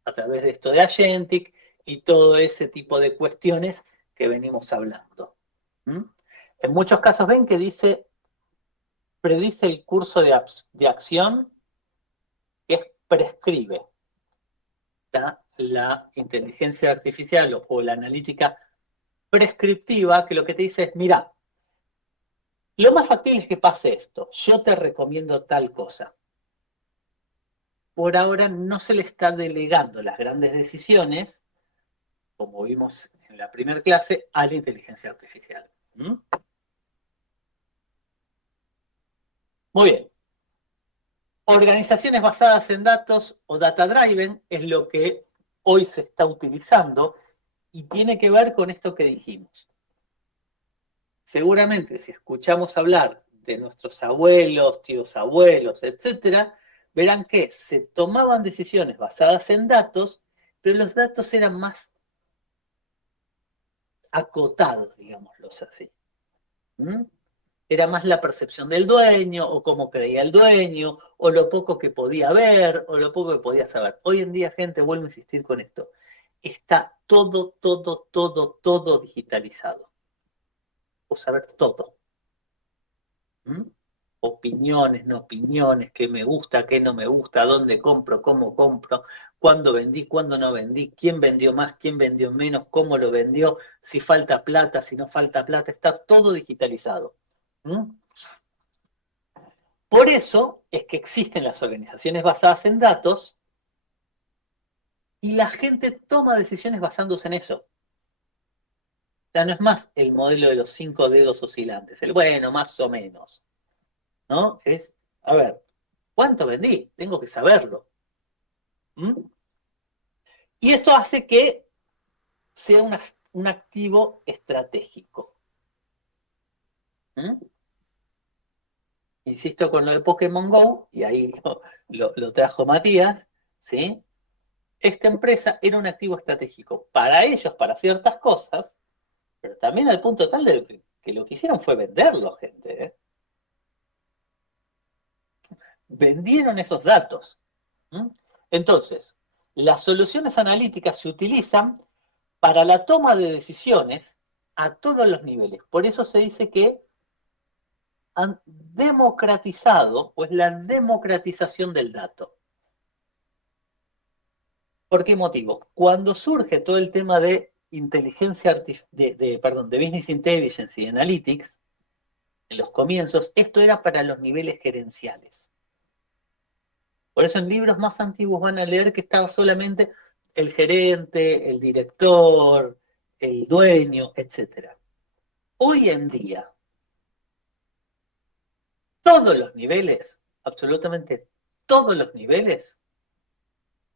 A través de esto de Agentic y todo ese tipo de cuestiones que venimos hablando. ¿Mm? En muchos casos ven que predice el curso de acción, que es prescribe. ¿Tá? La inteligencia artificial o la analítica prescriptiva, que lo que te dice es, mira, lo más factible es que pase esto, yo te recomiendo tal cosa. Por ahora no se le está delegando las grandes decisiones, como vimos en la primera clase, a la inteligencia artificial. ¿Mm? Muy bien. Organizaciones basadas en datos o data driven es lo que hoy se está utilizando y tiene que ver con esto que dijimos. Seguramente si escuchamos hablar de nuestros abuelos, tíos abuelos, etcétera, verán que se tomaban decisiones basadas en datos, pero los datos eran más acotados, digámoslos así. ¿Mm? Era más la percepción del dueño, o cómo creía el dueño, o lo poco que podía ver, o lo poco que podía saber. Hoy en día, gente, vuelvo a insistir con esto, está todo digitalizado. O saber todo. ¿Mm? Opiniones, no opiniones, qué me gusta, qué no me gusta, dónde compro, cómo compro, cuándo vendí, cuándo no vendí, quién vendió más, quién vendió menos, cómo lo vendió, si falta plata, si no falta plata, está todo digitalizado. ¿Mm? Por eso es que existen las organizaciones basadas en datos y la gente toma decisiones basándose en eso. O sea, no es más el modelo de los 5 dedos oscilantes, el bueno, más o menos, ¿no? Es, a ver, ¿cuánto vendí? Tengo que saberlo. ¿Mm? Y esto hace que sea un activo estratégico. ¿Mm? Insisto con lo de Pokémon Go, y ahí lo trajo Matías, ¿sí? esta empresa era un activo estratégico para ellos, para ciertas cosas, pero también al punto tal de que lo que hicieron fue venderlo, gente, ¿eh? Vendieron esos datos. ¿Mm? Entonces, las soluciones analíticas se utilizan para la toma de decisiones a todos los niveles. Por eso se dice que han democratizado, o es la democratización del dato. ¿Por qué motivo? Cuando surge todo el tema de inteligencia de business intelligence y analytics, en los comienzos, esto era para los niveles gerenciales. Por eso en libros más antiguos van a leer que estaba solamente el gerente, el director, el dueño, etc. Hoy en día, todos los niveles, absolutamente todos los niveles,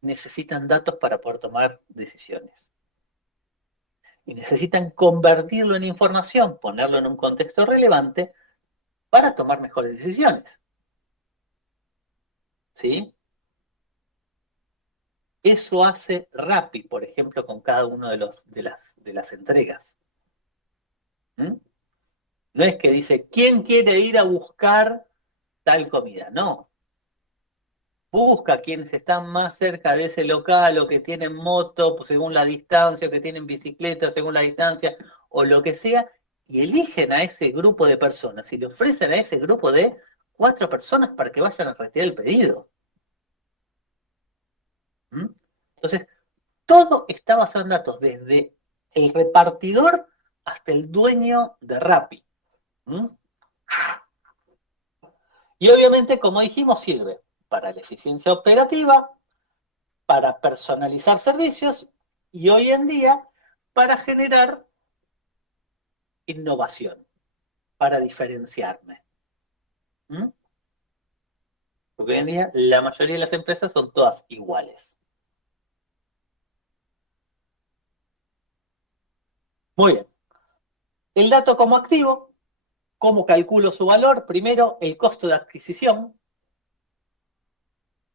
necesitan datos para poder tomar decisiones. Y necesitan convertirlo en información, ponerlo en un contexto relevante para tomar mejores decisiones. ¿Sí? Eso hace Rappi, por ejemplo, con cada uno de las entregas. ¿Mm? No es que dice, ¿quién quiere ir a buscar tal comida? No. Busca quienes están más cerca de ese local o que tienen moto pues, según la distancia, o que tienen bicicleta según la distancia, o lo que sea, y eligen a ese grupo de personas y le ofrecen a ese grupo de 4 personas para que vayan a retirar el pedido. ¿Mm? Entonces, todo está basado en datos, desde el repartidor hasta el dueño de Rappi. ¿Mm? Y obviamente, como dijimos, sirve para la eficiencia operativa, para personalizar servicios y hoy en día para generar innovación, para diferenciarme. ¿Mm? Porque hoy en día la mayoría de las empresas son todas iguales. Muy bien. El dato como activo, ¿cómo calculo su valor? Primero, el costo de adquisición.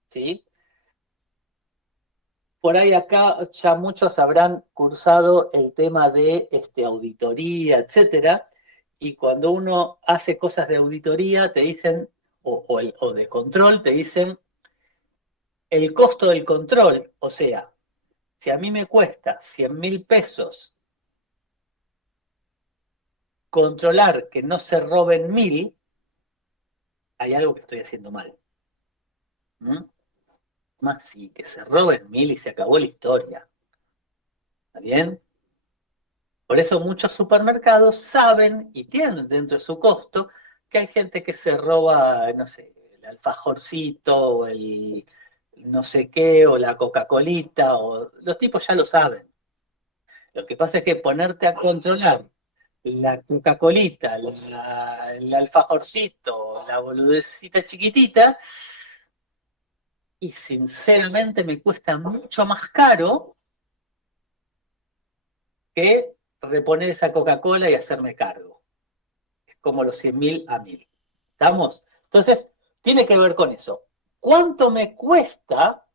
¿Sí? Por ahí acá ya muchos habrán cursado el tema de auditoría, etcétera, y cuando uno hace cosas de auditoría te dicen, o de control, te dicen el costo del control, o sea, si a mí me cuesta 100.000 pesos controlar que no se roben 1.000, hay algo que estoy haciendo mal. ¿Mm? Más sí, que se roben 1.000 y se acabó la historia. ¿Está bien? Por eso muchos supermercados saben y tienen dentro de su costo que hay gente que se roba, no sé, el alfajorcito, o el no sé qué, o la Coca-Colita, o los tipos ya lo saben. Lo que pasa es que ponerte a controlar la Coca-Colita, el alfajorcito, la boludecita chiquitita, y sinceramente me cuesta mucho más caro que reponer esa Coca-Cola y hacerme cargo. Es como los 100.000 a 1.000. ¿Estamos? Entonces, tiene que ver con eso. ¿Cuánto me cuesta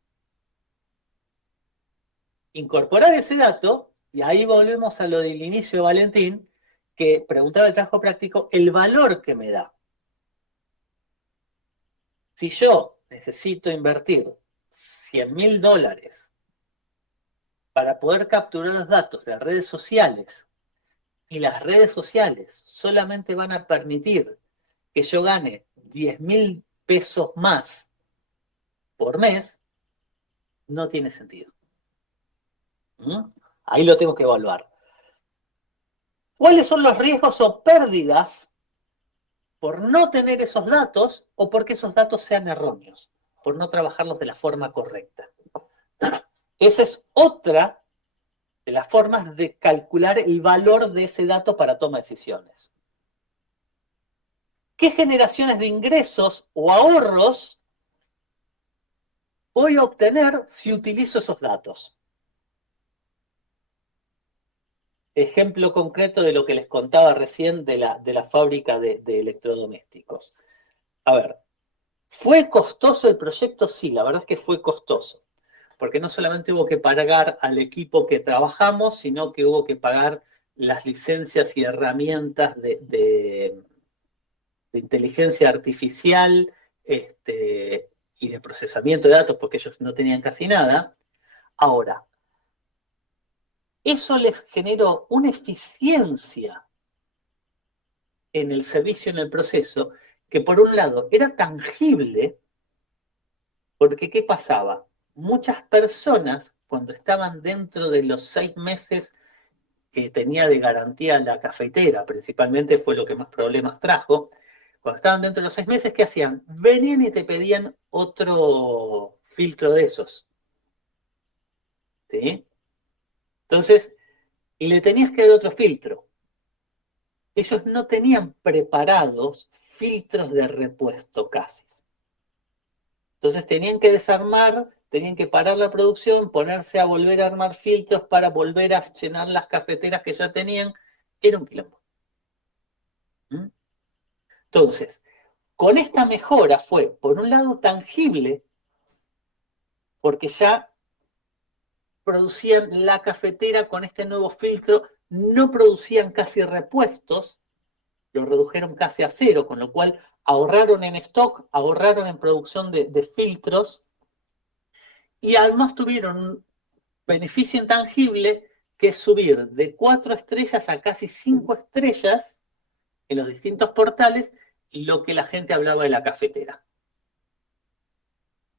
incorporar ese dato? Y ahí volvemos a lo del inicio de Valentín, que preguntaba el trabajo práctico, el valor que me da. Si yo necesito invertir $100.000 para poder capturar los datos de redes sociales, y las redes sociales solamente van a permitir que yo gane 10.000 pesos más por mes, no tiene sentido. ¿Mm? Ahí lo tengo que evaluar. ¿Cuáles son los riesgos o pérdidas por no tener esos datos o porque esos datos sean erróneos, por no trabajarlos de la forma correcta? Esa es otra de las formas de calcular el valor de ese dato para toma de decisiones. ¿Qué generaciones de ingresos o ahorros voy a obtener si utilizo esos datos? Ejemplo concreto de lo que les contaba recién de la fábrica de electrodomésticos. A ver, ¿fue costoso el proyecto? Sí, la verdad es que fue costoso. porque no solamente hubo que pagar al equipo que trabajamos, sino que hubo que pagar las licencias y herramientas de inteligencia artificial y de procesamiento de datos, porque ellos no tenían casi nada. Ahora, eso les generó una eficiencia en el servicio, en el proceso, que por un lado era tangible, porque ¿qué pasaba? Muchas personas, cuando estaban dentro de los 6 meses que tenía de garantía la cafetera, principalmente fue lo que más problemas trajo, cuando estaban dentro de los 6 meses, ¿qué hacían? Venían y te pedían otro filtro de esos. ¿Sí? Entonces, le tenías que dar otro filtro. Ellos no tenían preparados filtros de repuesto casi. Entonces tenían que desarmar, tenían que parar la producción, ponerse a volver a armar filtros para volver a llenar las cafeteras que ya tenían. Era un quilombo. ¿Mm? Entonces, con esta mejora fue, por un lado, tangible, porque ya producían la cafetera con este nuevo filtro, no producían casi repuestos, lo redujeron casi a cero, con lo cual ahorraron en stock, ahorraron en producción de filtros, y además tuvieron un beneficio intangible que es subir de 4 estrellas a casi 5 estrellas en los distintos portales lo que la gente hablaba de la cafetera.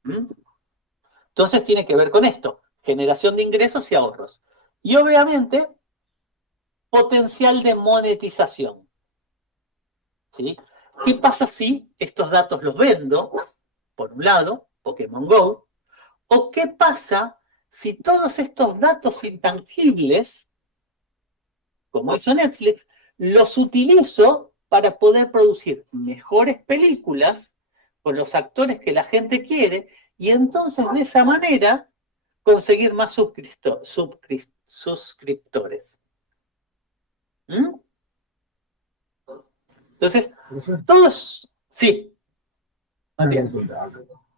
¿Mm? Entonces tiene que ver con esto, generación de ingresos y ahorros. Y obviamente, potencial de monetización. ¿Sí? ¿Qué pasa si estos datos los vendo, por un lado, Pokémon Go, o qué pasa si todos estos datos intangibles, como hizo Netflix, los utilizo para poder producir mejores películas con los actores que la gente quiere y entonces de esa manera conseguir más suscriptores? ¿Mm? Entonces, todos, sí, Matías.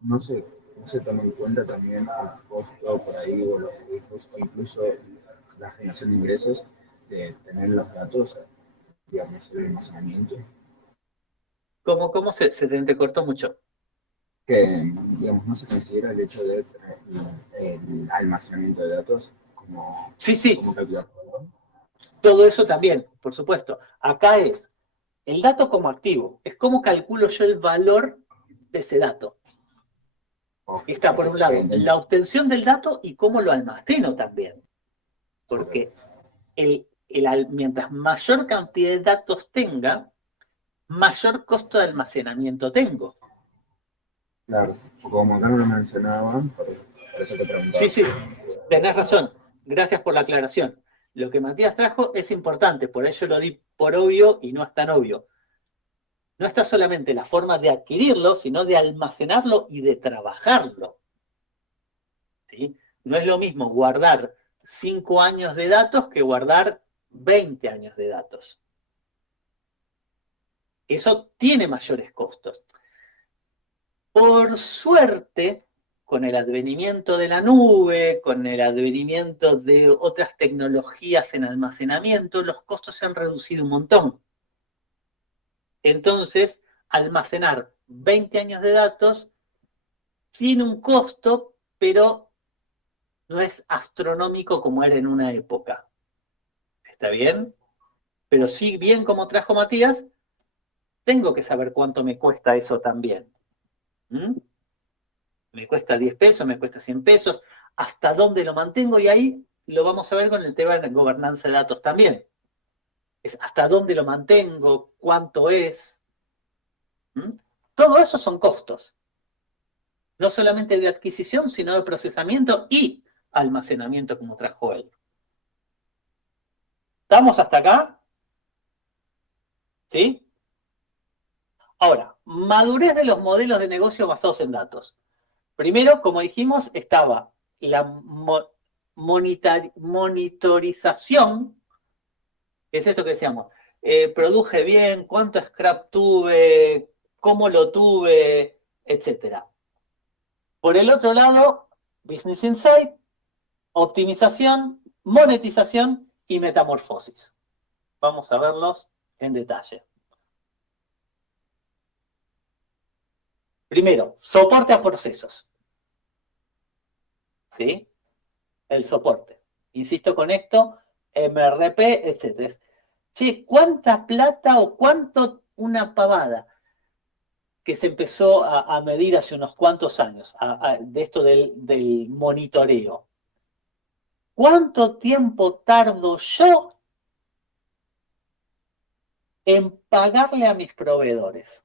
No se, no se toma en cuenta también el costo por ahí o los riesgos o incluso la generación de ingresos de tener los datos, digamos, el almacenamiento. ¿Cómo se te entrecortó mucho? Que, digamos, no se considera el hecho de tener el almacenamiento de datos como, Sí, como calculador. todo eso también, por supuesto. Acá es el dato como activo, es cómo calculo yo el valor de ese dato. Está por un lado la obtención del dato y cómo lo almaceno también. Porque mientras mayor cantidad de datos tenga, mayor costo de almacenamiento tengo. Claro, como acá no lo mencionaban, por eso te preguntaba. Sí, tenés razón. Gracias por la aclaración. Lo que Matías trajo es importante, por eso lo di por obvio y no es tan obvio. No está solamente la forma de adquirirlo, sino de almacenarlo y de trabajarlo. ¿Sí? No es lo mismo guardar 5 años de datos que guardar 20 años de datos. Eso tiene mayores costos. Por suerte, con el advenimiento de la nube, con el advenimiento de otras tecnologías en almacenamiento, los costos se han reducido un montón. Entonces, almacenar 20 años de datos tiene un costo, pero no es astronómico como era en una época. ¿Está bien? Pero sí, bien como trajo Matías, tengo que saber cuánto me cuesta eso también. ¿Mm? Me cuesta 10 pesos, me cuesta 100 pesos, hasta dónde lo mantengo, y ahí lo vamos a ver con el tema de gobernanza de datos también. Es hasta dónde lo mantengo, cuánto es. ¿Mm? Todo eso son costos. No solamente de adquisición, sino de procesamiento y almacenamiento, como trajo él. ¿Estamos hasta acá? ¿Sí? Ahora, madurez de los modelos de negocio basados en datos. Primero, como dijimos, estaba la monitorización, que es esto que decíamos, produje bien, cuánto scrap tuve, cómo lo tuve, etc. Por el otro lado, Business Insight, optimización, monetización y metamorfosis. Vamos a verlos en detalle. Primero, soporte a procesos. ¿Sí? El soporte. Insisto con esto, MRP, etc. Che, ¿cuánta plata o cuánto una pavada que se empezó a medir hace unos cuantos años, de esto del monitoreo? ¿Cuánto tiempo tardo yo en pagarle a mis proveedores?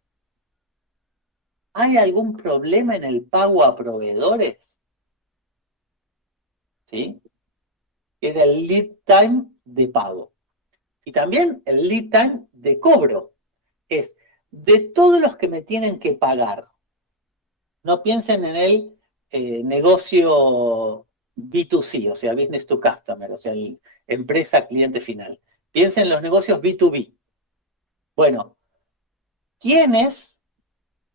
¿Hay algún problema en el pago a proveedores? ¿Sí? Era el lead time de pago. Y también el lead time de cobro. Es de todos los que me tienen que pagar. No piensen en el negocio B2C, o sea, business to customer, o sea, empresa cliente final. Piensen en los negocios B2B. Bueno, ¿quiénes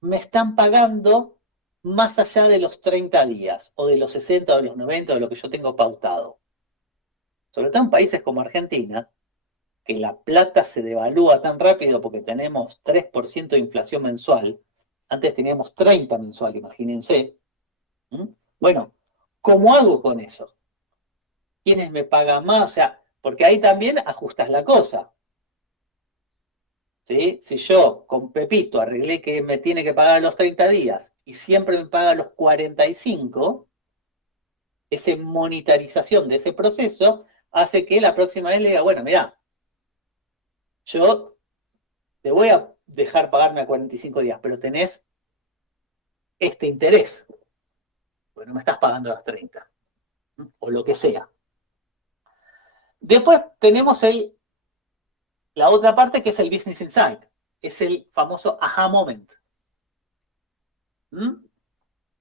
me están pagando más allá de los 30 días, o de los 60, o de los 90, o de lo que yo tengo pautado? Sobre todo en países como Argentina, que la plata se devalúa tan rápido porque tenemos 3% de inflación mensual. Antes teníamos 30 mensual, imagínense. Bueno, ¿cómo hago con eso? ¿Quiénes me pagan más? O sea, porque ahí también ajustas la cosa. ¿Sí? Si yo con Pepito arreglé que me tiene que pagar los 30 días y siempre me paga los 45, esa monetarización de ese proceso hace que la próxima vez le diga, bueno, mirá, yo te voy a dejar pagarme a 45 días, pero tenés este interés, pues no me estás pagando a los 30, o lo que sea. Después tenemos la otra parte que es el Business Insight, es el famoso aha moment.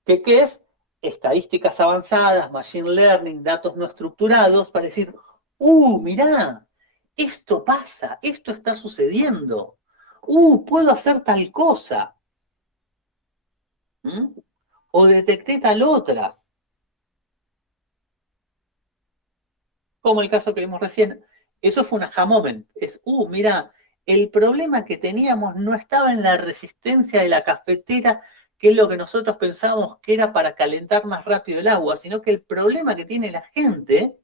¿Qué es? Estadísticas avanzadas, machine learning, datos no estructurados, para decir, mirá, esto pasa, esto está sucediendo, puedo hacer tal cosa, o detecté tal otra, como el caso que vimos recién. Eso fue un aha moment, es, mirá, el problema que teníamos no estaba en la resistencia de la cafetera, que es lo que nosotros pensábamos que era para calentar más rápido el agua, sino que el problema que tiene la gente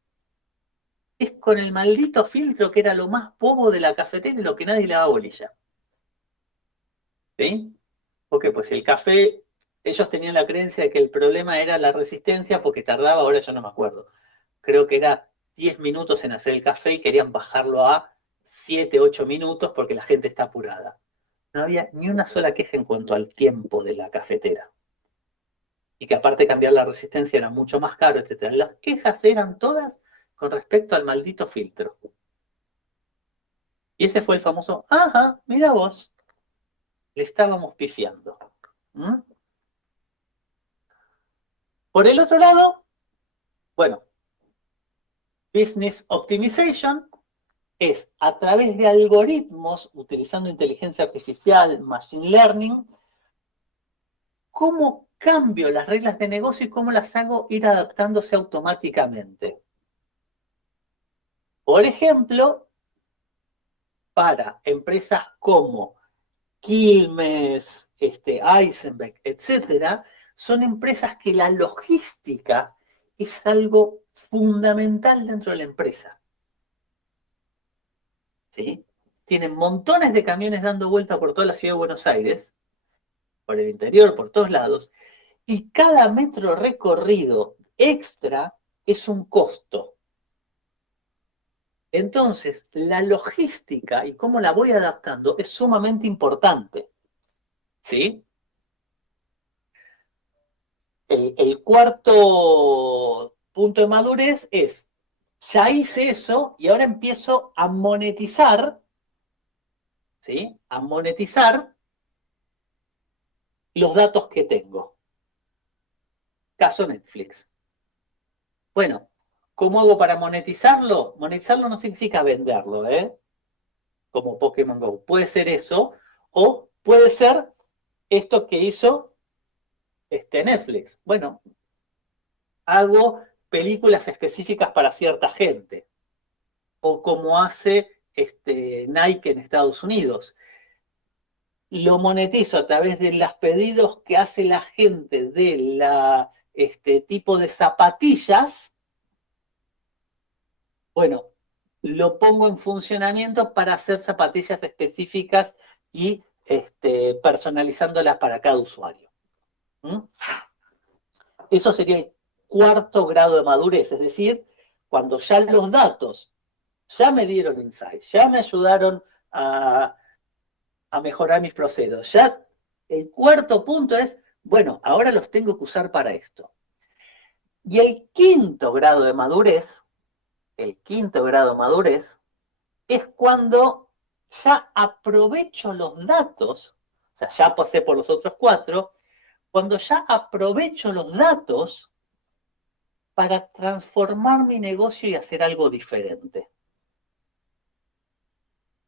es con el maldito filtro que era lo más bobo de la cafetera y lo que nadie le daba bolilla. ¿Sí? Porque pues el café, ellos tenían la creencia de que el problema era la resistencia porque tardaba, ahora yo no me acuerdo, creo que era 10 minutos en hacer el café y querían bajarlo a 7, 8 minutos porque la gente está apurada. No había ni una sola queja en cuanto al tiempo de la cafetera. Y que aparte cambiar la resistencia era mucho más caro, etc. Las quejas eran todas con respecto al maldito filtro. Y ese fue el famoso, ajá, mira vos, le estábamos pifiando. Por el otro lado, bueno, Business Optimization es a través de algoritmos, utilizando inteligencia artificial, machine learning, cómo cambio las reglas de negocio y cómo las hago ir adaptándose automáticamente. Por ejemplo, para empresas como Quilmes, Eisenberg, etcétera, son empresas que la logística es algo fundamental dentro de la empresa. ¿Sí? Tienen montones de camiones dando vuelta por toda la ciudad de Buenos Aires, por el interior, por todos lados, y cada metro recorrido extra es un costo. Entonces, la logística y cómo la voy adaptando es sumamente importante. ¿Sí? El cuarto punto de madurez es, ya hice eso y ahora empiezo a monetizar, ¿sí? A monetizar los datos que tengo. Caso Netflix. Bueno, ¿cómo hago para monetizarlo? Monetizarlo no significa venderlo, como Pokémon Go. Puede ser eso, o puede ser esto que hizo Netflix. Bueno, hago películas específicas para cierta gente, o como hace Nike en Estados Unidos. Lo monetizo a través de los pedidos que hace la gente de tipo de zapatillas. Bueno, lo pongo en funcionamiento para hacer zapatillas específicas y personalizándolas para cada usuario. ¿Mm? Eso sería el cuarto grado de madurez, es decir, cuando ya los datos ya me dieron insights, ya me ayudaron a mejorar mis procesos. Ya el cuarto punto es, bueno, ahora los tengo que usar para esto. Y el quinto grado de madurez, es cuando ya aprovecho los datos, o sea, ya pasé por los otros cuatro, cuando ya aprovecho los datos para transformar mi negocio y hacer algo diferente.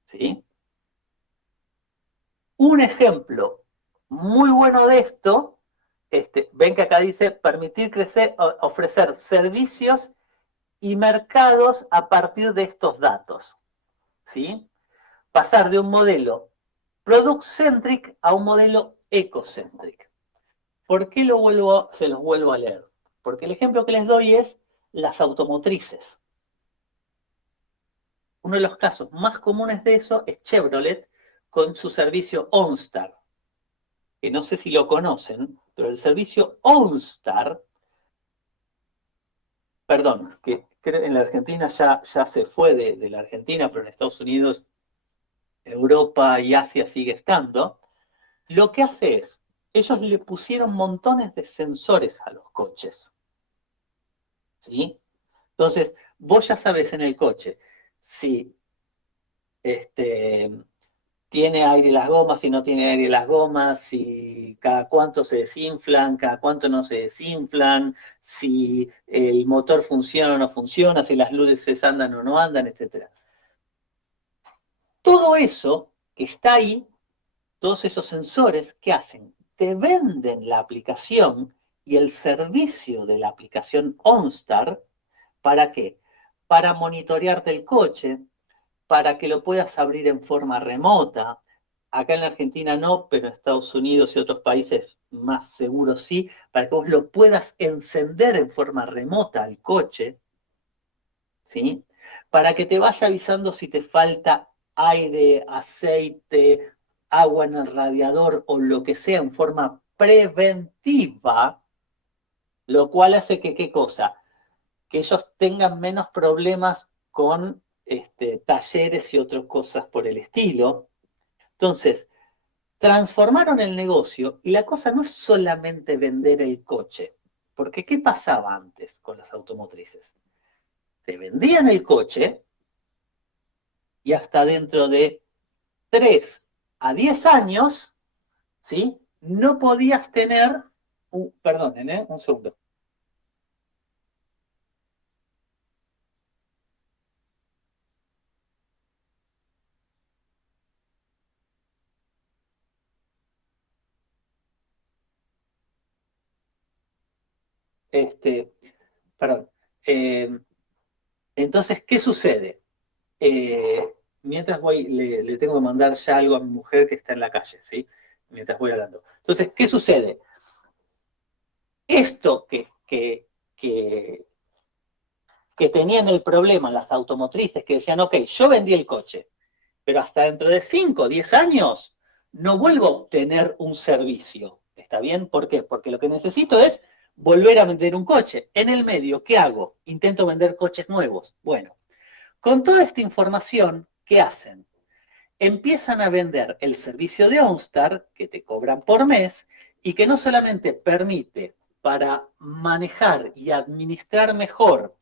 ¿Sí? Un ejemplo muy bueno de esto, ven que acá dice permitir crecer, ofrecer servicios y mercados a partir de estos datos. ¿Sí? Pasar de un modelo product-centric a un modelo eco-centric. ¿Por qué se los vuelvo a leer? Porque el ejemplo que les doy es las automotrices. Uno de los casos más comunes de eso es Chevrolet con su servicio OnStar, que no sé si lo conocen, pero el servicio OnStar, perdón, que en la Argentina ya se fue de la Argentina, pero en Estados Unidos, Europa y Asia sigue estando, lo que hace es, ellos le pusieron montones de sensores a los coches. ¿Sí? Entonces, vos ya sabes en el coche si tiene aire las gomas, si no tiene aire las gomas, si cada cuánto se desinflan, cada cuánto no se desinflan, si el motor funciona o no funciona, si las luces andan o no andan, etc. Todo eso que está ahí, todos esos sensores, ¿qué hacen? Te venden la aplicación y el servicio de la aplicación OnStar. ¿Para qué? Para monitorearte el coche, para que lo puedas abrir en forma remota. Acá en la Argentina no, pero en Estados Unidos y otros países más seguros sí, para que vos lo puedas encender en forma remota al coche, ¿sí? Para que te vaya avisando si te falta aire, aceite, agua en el radiador o lo que sea en forma preventiva, lo cual hace que, ¿qué cosa? Que ellos tengan menos problemas con talleres y otras cosas por el estilo. Entonces, transformaron el negocio y la cosa no es solamente vender el coche, porque ¿qué pasaba antes con las automotrices? Te vendían el coche y hasta dentro de 3 a 10 años, ¿sí? No podías tener, perdonen, un segundo. Perdón. Entonces, ¿qué sucede? Mientras voy, le tengo que mandar ya algo a mi mujer que está en la calle, ¿sí? Mientras voy hablando. Entonces, ¿qué sucede? Esto que tenían el problema las automotrices, que decían, ok, yo vendí el coche, pero hasta dentro de 5 o 10 años no vuelvo a obtener un servicio. ¿Está bien? ¿Por qué? Porque lo que necesito es volver a vender un coche. En el medio, ¿qué hago? Intento vender coches nuevos. Bueno, con toda esta información, ¿qué hacen? Empiezan a vender el servicio de OnStar, que te cobran por mes, y que no solamente permite para manejar y administrar mejor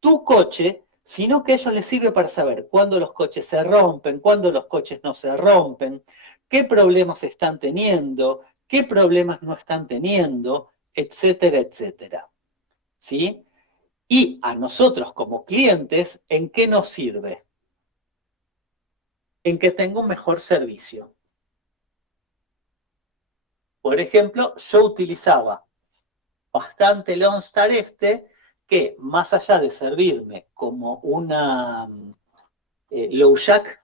tu coche, sino que a ellos les sirve para saber cuándo los coches se rompen, cuándo los coches no se rompen, qué problemas están teniendo, qué problemas no están teniendo, etcétera, etcétera. ¿Sí? Y a nosotros como clientes, ¿en qué nos sirve? En que tenga un mejor servicio. Por ejemplo, yo utilizaba bastante el OnStar que más allá de servirme como una low jack,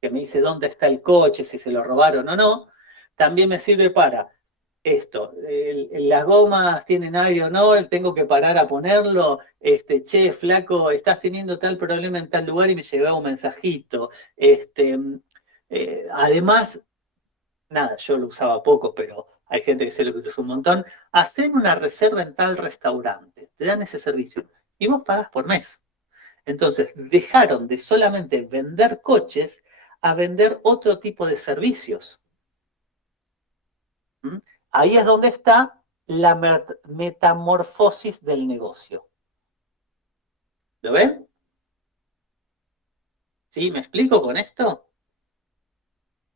que me dice dónde está el coche, si se lo robaron o no, también me sirve para esto, las gomas tienen aire o no, tengo que parar a ponerlo, che, flaco, estás teniendo tal problema en tal lugar y me llegaba un mensajito. Además, nada, yo lo usaba poco, pero hay gente que se lo usa un montón. Hacen una reserva en tal restaurante, te dan ese servicio y vos pagás por mes. Entonces, dejaron de solamente vender coches a vender otro tipo de servicios. ¿Mm? Ahí es donde está la metamorfosis del negocio. ¿Lo ven? ¿Sí? ¿Me explico con esto?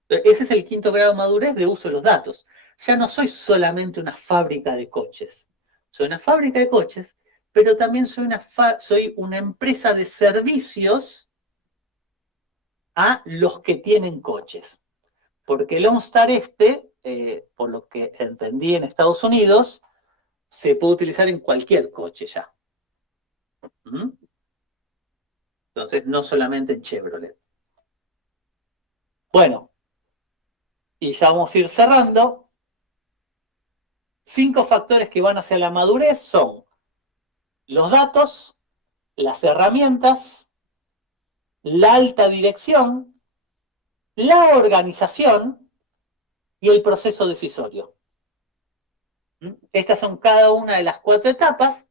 Ese es el quinto grado de madurez de uso de los datos. Ya no soy solamente una fábrica de coches. Soy una fábrica de coches, pero también soy una empresa de servicios a los que tienen coches. Porque el OnStar por lo que entendí en Estados Unidos, se puede utilizar en cualquier coche ya. ¿Mm? Entonces, no solamente en Chevrolet. Bueno, y ya vamos a ir cerrando. 5 factores que van hacia la madurez son los datos, las herramientas, la alta dirección, la organización y el proceso decisorio. Estas son cada una de las 4 etapas.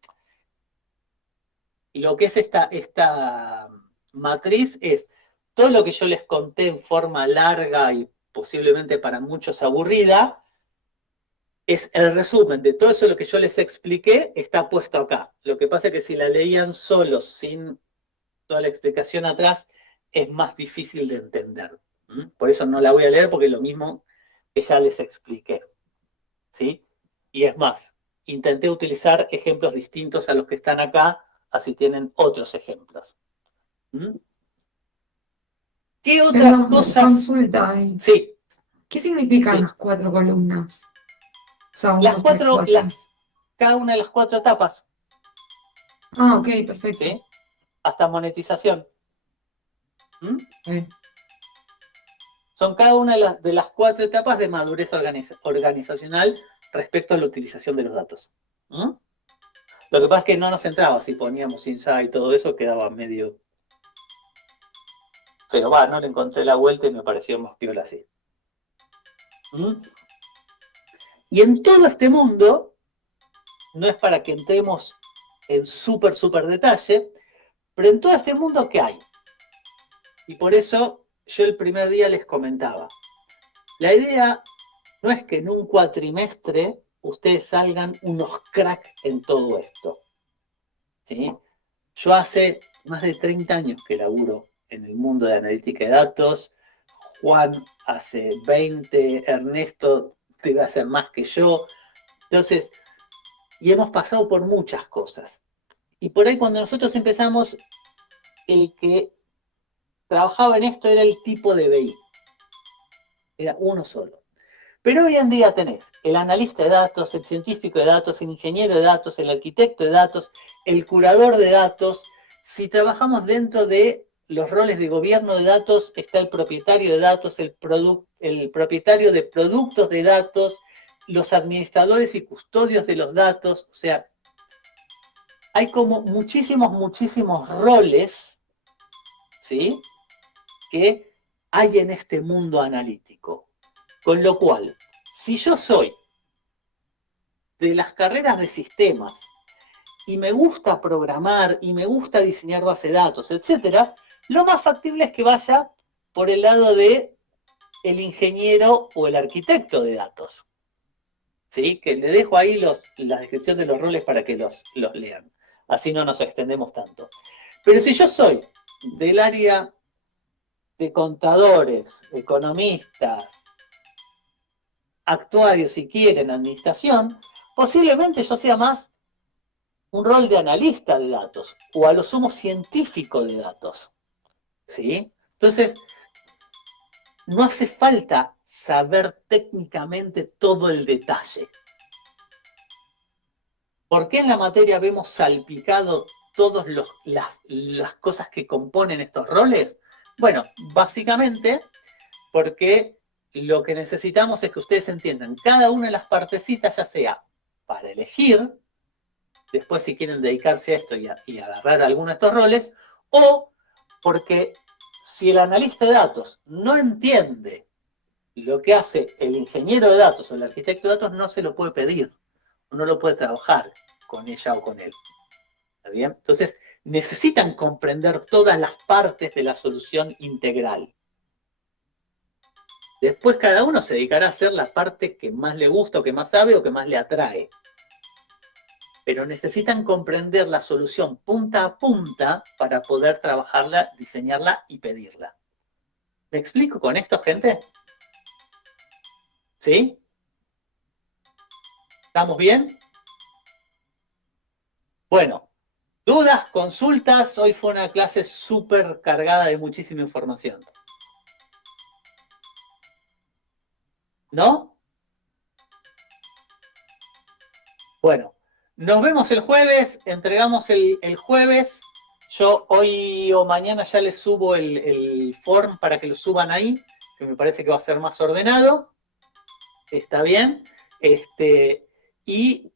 Y lo que es esta matriz es todo lo que yo les conté en forma larga y posiblemente para muchos aburrida, es el resumen de todo eso lo que yo les expliqué, está puesto acá. Lo que pasa es que si la leían solos, sin toda la explicación atrás, es más difícil de entender. Por eso no la voy a leer, porque es lo mismo que ya les expliqué. ¿Sí? Y es más, intenté utilizar ejemplos distintos a los que están acá, así tienen otros ejemplos. ¿Qué otras Perdón, cosas? consulta ahí. Sí, ¿Qué significan sí. las 4 columnas? O sea, Las 1, 3, 4, 4. cada una de las 4 etapas, Ah, ok, perfecto. ¿sí? Hasta monetización. Son cada una de las 4 etapas de madurez organizacional respecto a la utilización de los datos. Lo que pasa es que no nos entraba, si poníamos insight y todo eso, quedaba medio... Pero no le encontré la vuelta y me pareció más piola así. Y en todo este mundo, no es para que entremos en súper detalle, pero en todo este mundo, ¿qué hay? Y por eso yo el primer día les comentaba, la idea no es que en un cuatrimestre ustedes salgan unos cracks en todo esto. ¿Sí? Yo hace más de 30 años que laburo en el mundo de analítica de datos, Juan hace 20, Ernesto debe hacer más que yo. Entonces, y hemos pasado por muchas cosas. Y por ahí cuando nosotros empezamos, el que trabajaba en esto era el tipo de BI. Era uno solo. Pero hoy en día tenés el analista de datos, el científico de datos, el ingeniero de datos, el arquitecto de datos, el curador de datos. Si trabajamos dentro de los roles de gobierno de datos, está el propietario de datos, el propietario de productos de datos, los administradores y custodios de los datos. O sea, hay como muchísimos roles, ¿sí?, que hay en este mundo analítico. Con lo cual, si yo soy de las carreras de sistemas y me gusta programar y me gusta diseñar base de datos, etc., lo más factible es que vaya por el lado de el ingeniero o el arquitecto de datos. ¿Sí? Que le dejo ahí la descripción de los roles para que los lean. Así no nos extendemos tanto. Pero si yo soy del área de contadores, economistas, actuarios, si quieren, administración, posiblemente yo sea más un rol de analista de datos o a lo sumo científico de datos. ¿Sí? Entonces, no hace falta saber técnicamente todo el detalle. ¿Por qué en la materia vemos salpicado todas las cosas que componen estos roles? Bueno, básicamente porque lo que necesitamos es que ustedes entiendan cada una de las partecitas, ya sea para elegir, después si quieren dedicarse a esto y agarrar alguno de estos roles, o porque si el analista de datos no entiende lo que hace el ingeniero de datos o el arquitecto de datos, no se lo puede pedir, no lo puede trabajar con ella o con él. ¿Está bien? Entonces, necesitan comprender todas las partes de la solución integral. Después cada uno se dedicará a hacer la parte que más le gusta, o que más sabe, o que más le atrae. Pero necesitan comprender la solución punta a punta para poder trabajarla, diseñarla y pedirla. ¿Me explico con esto, gente? ¿Sí? ¿Estamos bien? Bueno, dudas, consultas. Hoy fue una clase súper cargada de muchísima información. ¿No? Bueno, nos vemos el jueves, entregamos el jueves. Yo hoy o mañana ya les subo el form para que lo suban ahí, que me parece que va a ser más ordenado. Está bien. Y,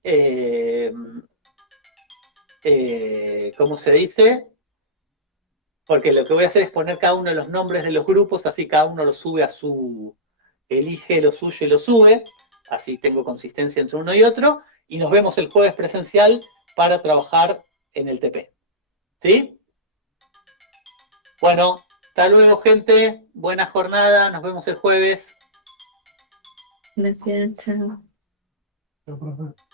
¿cómo se dice? Porque lo que voy a hacer es poner cada uno de los nombres de los grupos, así cada uno lo sube a su, elige lo suyo y lo sube, así tengo consistencia entre uno y otro, y nos vemos el jueves presencial para trabajar en el TP. ¿Sí? Bueno, hasta luego, gente, buena jornada, nos vemos el jueves. Gracias, chao. Chao, profe.